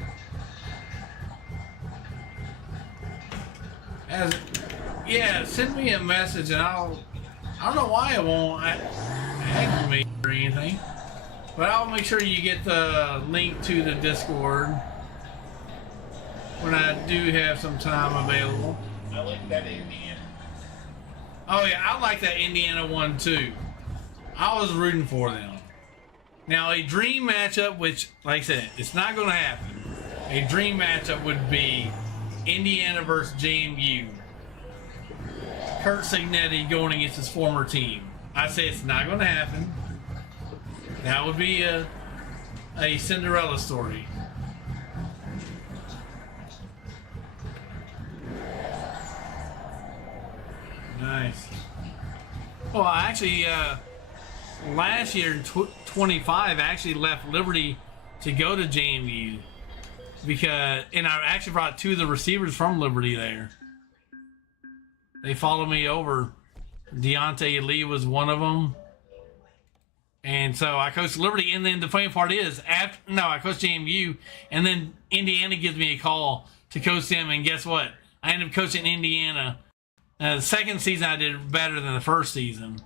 Yeah, send me a message and I don't know why it won't add me or anything, but I'll make sure you get the link to the Discord when I do have some time available. I like that Indiana. Oh yeah, I like that Indiana one too. I was rooting for them. Now a dream matchup, which like I said, it's not going to happen. A dream matchup would be Indiana versus JMU. Kurt Signetti going against his former team. I say it's not going to happen. That would be a Cinderella story. Nice. Well, I actually, last year in 25, I actually left Liberty to go to JMU and I actually brought 2 of the receivers from Liberty there. They followed me over. Deontay Lee was one of them. And so I coached Liberty, and then the funny part is, I coached JMU, and then Indiana gives me a call to coach them, and guess what? I ended up coaching Indiana. The second season I did better than the first season.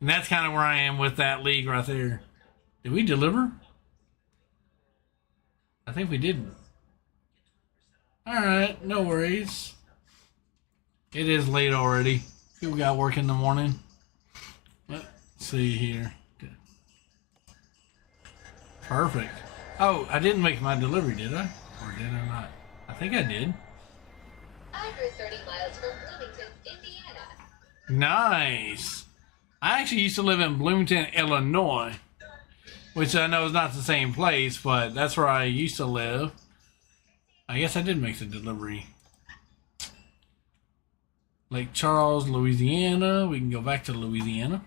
And that's kind of where I am with that league right there. Did we deliver? I think we didn't. Alright, no worries. It is late already. People got work in the morning. Let's see here. Perfect. Oh, I didn't make my delivery, did I? Or did I not? I think I did. 130 miles from Bloomington, Indiana. Nice. I actually used to live in Bloomington, Illinois, which I know is not the same place, but that's where I used to live. I guess I did make the delivery. Lake Charles, Louisiana. We can go back to Louisiana.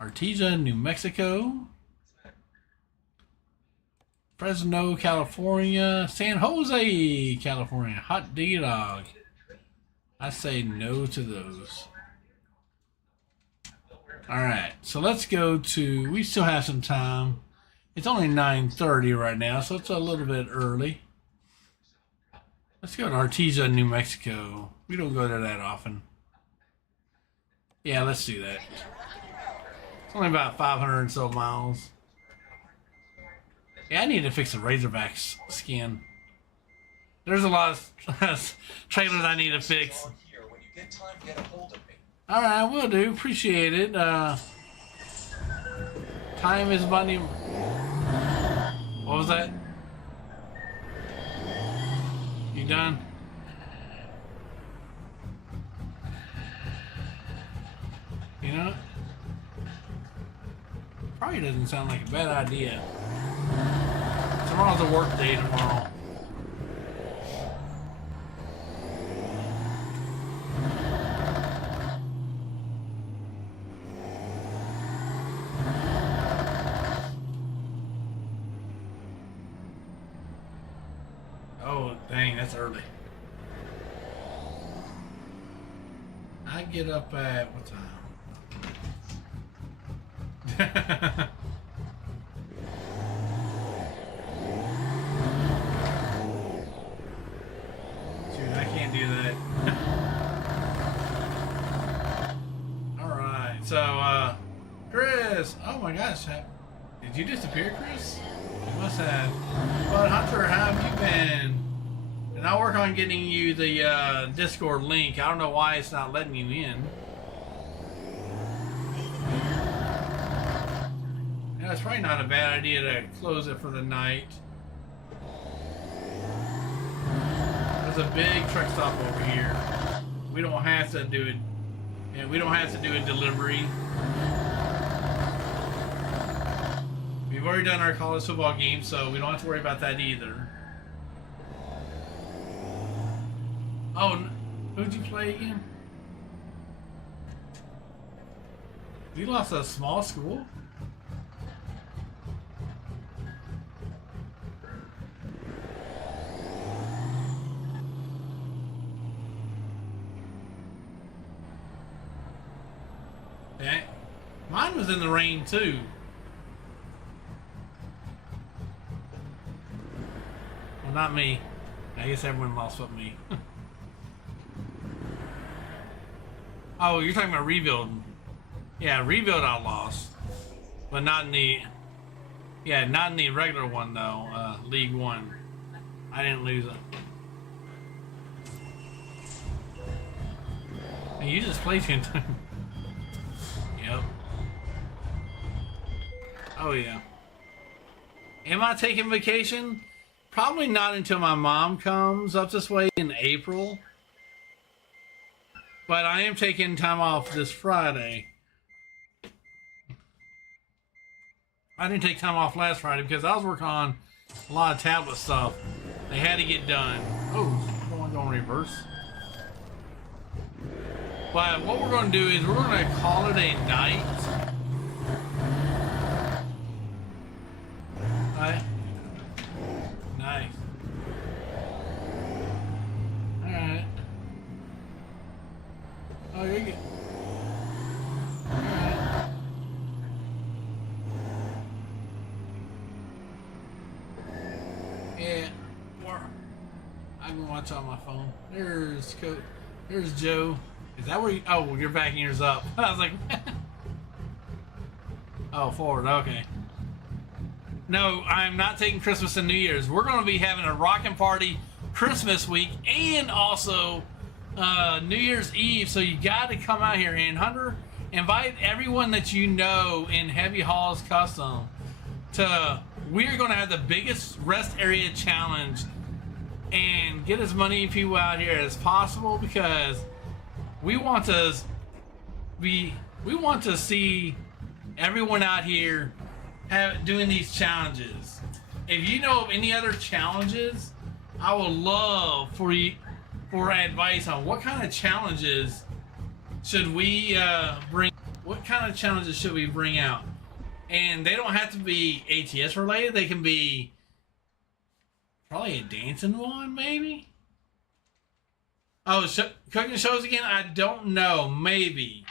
Artesia, New Mexico. Fresno, California. San Jose, California. Hot diggity dog. I say no to those. Alright, so let's go to... We still have some time. It's only 9:30 right now, so it's a little bit early. Let's go to Artesia, New Mexico. We don't go there that often. Yeah, let's do that. It's only about 500 and so miles. Yeah, I need to fix the Razorback's skin. There's a lot of trailers I need to fix. Here. When you get time, get a hold of me. Alright, will do. Appreciate it. Time is money. What was that? You done? You know? Probably doesn't sound like a bad idea. Tomorrow's a work day tomorrow. Oh, dang, that's early. I get up at what time? Dude, I can't do that. Alright, so, Chris! Oh my gosh, did you disappear, Chris? You must have. But Hunter, how have you been? And I'll work on getting you the Discord link. I don't know why it's not letting you in. Yeah, it's probably not a bad idea to close it for the night. There's a big truck stop over here. We don't have to do it. Yeah, we don't have to do a delivery. We've already done our college football game, so we don't have to worry about that either. Oh, who'd you play again? You lost a small school? Yeah, mine was in the rain too. Well, not me. I guess everyone lost but me. Oh, you're talking about Rebuild. Yeah, Rebuild I lost. But not in the... Yeah, not in the regular one, though. League One. I didn't lose it. And you just played 10 times. Yep. Oh, yeah. Am I taking vacation? Probably not until my mom comes up this way in April. But I am taking time off this Friday. I didn't take time off last Friday because I was working on a lot of tablet stuff. They had to get done. Oh, I don't want to go in reverse. But what we're going to do is we're going to call it a night. Alright. Nice. Alright. Oh, you're good. Alright. Yeah. I can watch on my phone. There's Joe. Is that where you... Oh, you're backing yours up. I was like... Oh, forward. Okay. No, I'm not taking Christmas and New Year's. We're going to be having a rockin' party Christmas week and also New Year's Eve. So you got to come out here. And Hunter, invite everyone that you know in Heavy Hauls Custom to. We're going to have the biggest rest area challenge and get as many people out here as possible because we want to see everyone out here doing these challenges. If you know of any other challenges, I would love for advice on what kind of challenges should we bring. What kind of challenges should we bring out? And they don't have to be ATS related. They can be probably a dancing one, maybe. Oh, cooking shows again? I don't know. Maybe.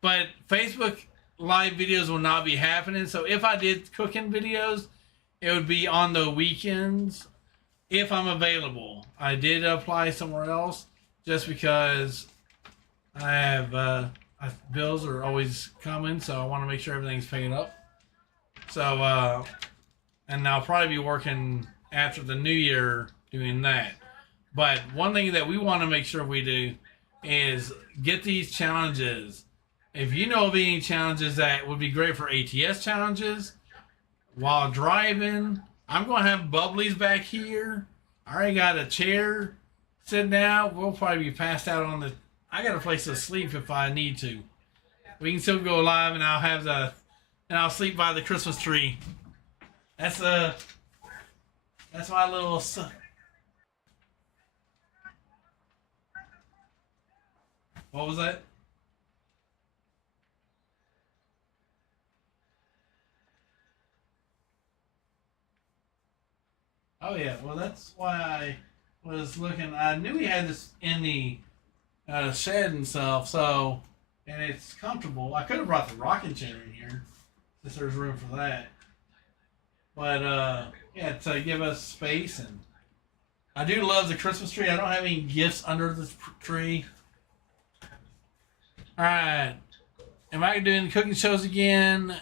But Facebook live videos will not be happening. So if I did cooking videos, it would be on the weekends if I'm available. I did apply somewhere else just because I have bills are always coming. So I want to make sure everything's paid up. So, and I'll probably be working after the new year doing that. But one thing that we want to make sure we do is get these challenges. If you know of any challenges that would be great for ATS challenges while driving, I'm going to have bubblies back here. I already got a chair sitting down. We'll probably be passed out on the... I got a place to sleep if I need to. We can still go live and I'll have the... And I'll sleep by the Christmas tree. That's my little... What was that? Oh yeah, well that's why I was looking. I knew he had this in the shed and stuff, so, and it's comfortable. I could have brought the rocking chair in here, since there's room for that. But yeah, to give us space, and I do love the Christmas tree. I don't have any gifts under the tree. Alright. Am I doing the cooking shows again?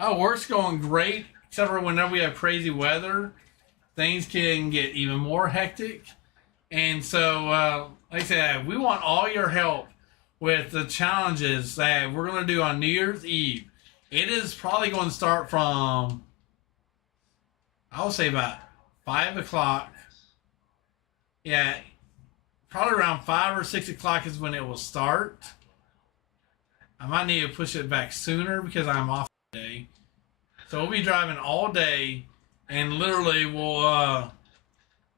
Work's going great, except for whenever we have crazy weather, things can get even more hectic. And so, like I said, we want all your help with the challenges that we're going to do on New Year's Eve. It is probably going to start from, I would say about 5 o'clock. Yeah, probably around 5 or 6 o'clock is when it will start. I might need to push it back sooner because I'm off today. So we'll be driving all day, and literally we'll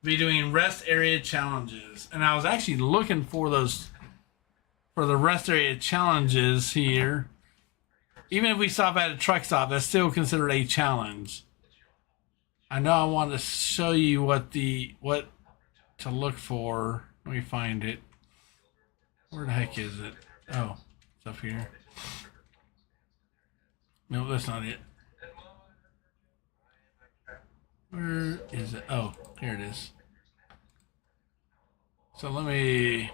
be doing rest area challenges. And I was actually looking for those, for the rest area challenges here. Even if we stop at a truck stop, that's still considered a challenge. I know I want to show you what to look for. Let me find it. Where the heck is it? Oh, it's up here. No, that's not it. Where is it? Oh, here it is. So let me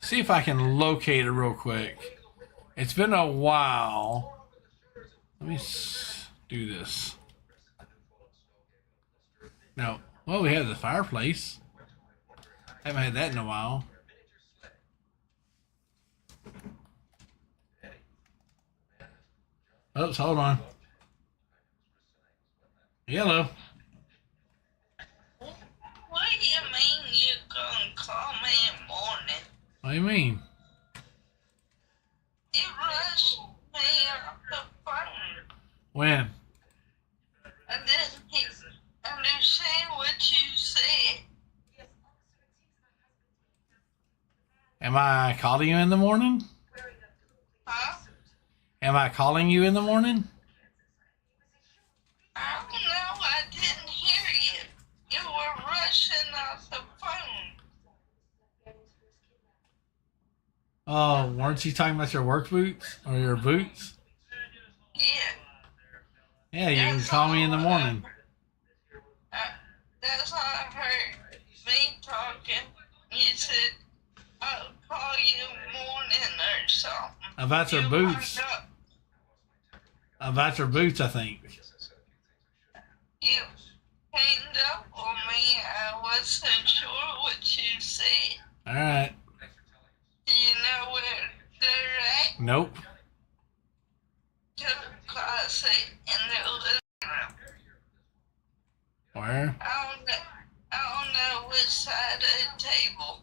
see if I can locate it real quick. It's been a while. Let me do this. No. Well, we have the fireplace. Haven't had that in a while. Oops, hold on. Yellow. What do you mean you're gonna call me in the morning? What do you mean? You rushed me off the phone. When? I didn't understand what you said. Am I calling you in the morning? Huh? Am I calling you in the morning? I don't know. I didn't hear you. You were rushing off the phone. Oh, weren't you talking about your work boots or your boots? Yeah. Yeah, you can call me in the morning. That's all I heard. Me talking. You said, I'll call you in the morning or something. About your You boots. hung up. About your boots, I think. You hanged up on me. I wasn't sure what you said. All right. Do you know where they're at? Nope. To the closet in the living room. Where? I don't know which side of the table.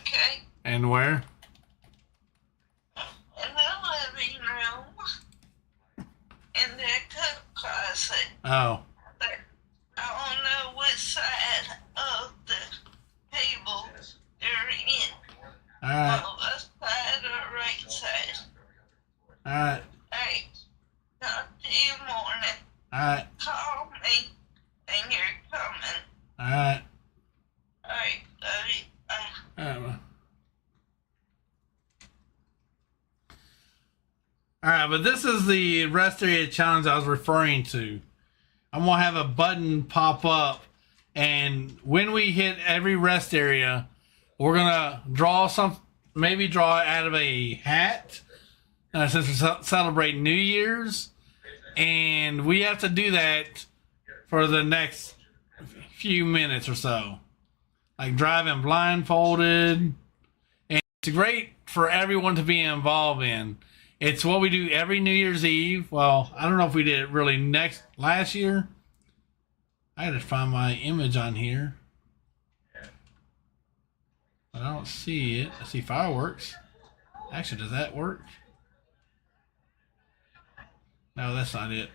Okay? And where? In the living room. In their coat closet. Oh. But I don't know which side of the table they're in. All right. Left side or right side. All right. Hey, talk to you morning. All right. Call me when you're coming. All right. Alright, buddy. Bye. All right. Well. All right, but this is the rest area challenge I was referring to. I'm gonna have a button pop up, and when we hit every rest area, we're gonna draw maybe draw it out of a hat, since we're celebrating New Year's, and we have to do that for the next few minutes or so, like driving blindfolded, and it's great for everyone to be involved in. It's what we do every New Year's Eve. Well, I don't know if we did it really last year. I had to find my image on here. But I don't see it. I see fireworks. Actually, does that work? No, that's not it.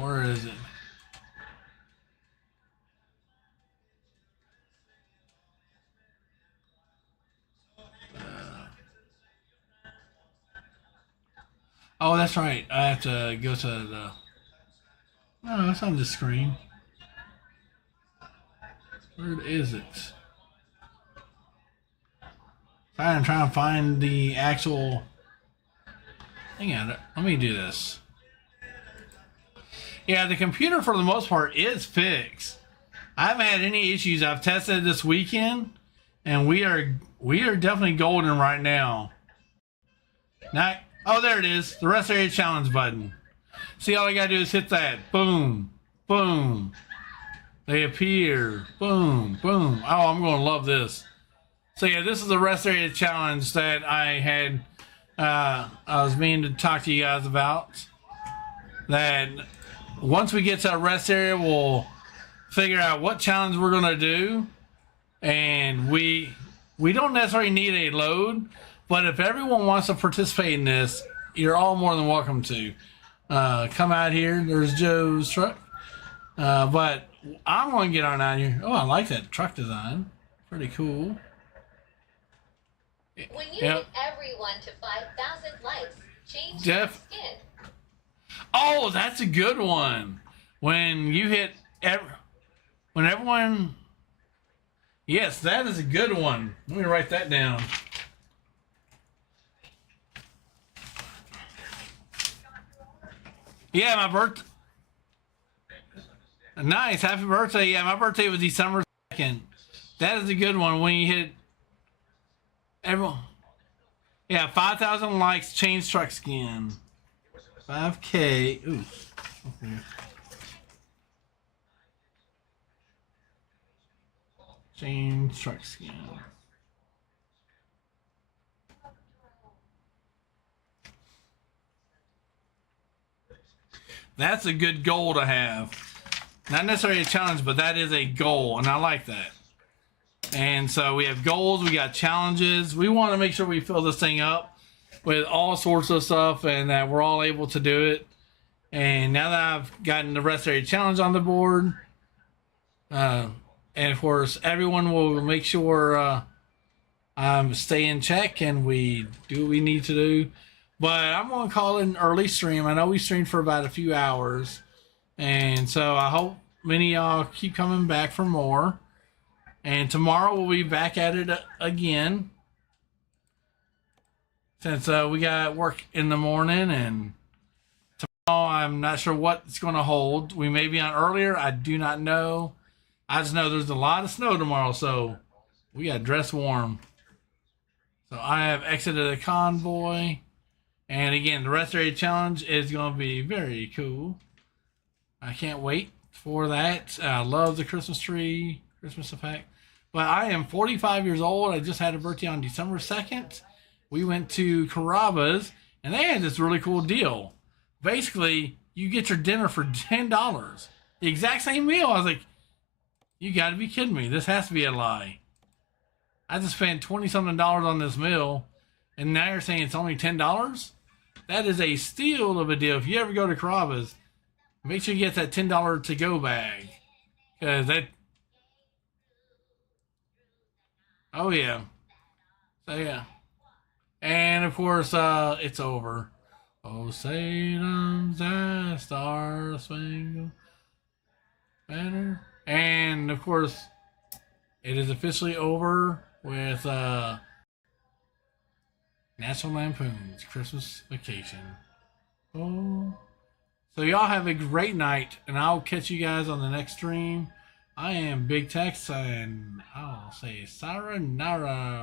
Where is it? Oh, that's right. I have to go to the... No, it's on the screen. Where is it? I'm trying to find the actual... Hang on. Let me do this. Yeah, the computer for the most part is fixed. I haven't had any issues. I've tested it this weekend, and we are definitely golden right now. Now, oh, there it is. The rest area challenge button. See, all I gotta do is hit that. Boom, boom. They appear. Boom, boom. Oh, I'm gonna love this. So yeah, this is the rest area challenge that I had. I was meaning to talk to you guys about. That once we get to our rest area, we'll figure out what challenge we're gonna do, and we don't necessarily need a load, but if everyone wants to participate in this, you're all more than welcome to come out here. There's Joe's truck, but I'm gonna get on out here. Oh, I like that truck design. Pretty cool. When you get everyone to 5,000 likes, change your skin. Oh, that's a good one. When you hit when everyone... Yes, that is a good one. Let me write that down. Yeah, my birthday. Nice, happy birthday. Yeah, my birthday was December 2nd. That is a good one. When you hit everyone. Yeah, 5,000 likes, change truck skin. 5K. Ooh. Okay. Change truck skin. That's a good goal to have. Not necessarily a challenge, but that is a goal, and I like that. And so we have goals, we got challenges. We want to make sure we fill this thing up with all sorts of stuff and that we're all able to do it. And now that I've gotten the rest area challenge on the board, and of course, everyone will make sure stay in check and we do what we need to do. But I'm going to call it an early stream. I know we streamed for about a few hours. And so I hope many of y'all keep coming back for more. And tomorrow we'll be back at it again. Since we got work in the morning, and tomorrow I'm not sure what it's going to hold. We may be on earlier. I do not know. I just know there's a lot of snow tomorrow, so we got to dress warm. So I have exited the convoy. And again, the rest area challenge is going to be very cool. I can't wait for that. I love the Christmas tree, Christmas effect. But I am 45 years old. I just had a birthday on December 2nd. We went to Carrabba's, and they had this really cool deal. Basically, you get your dinner for $10. The exact same meal. I was like, you got to be kidding me. This has to be a lie. I just spent $20-something on this meal, and now you're saying it's only $10? That is a steal of a deal. If you ever go to Carrabba's, make sure you get that $10 to-go bag. Because that... Oh, yeah. So, yeah. And, of course, it's over. Oh, Satan's a star-spangled banner. And, of course, it is officially over with National Lampoon's Christmas Vacation. Oh. So y'all have a great night, and I'll catch you guys on the next stream. I am Big Tex, and I'll say sayonara.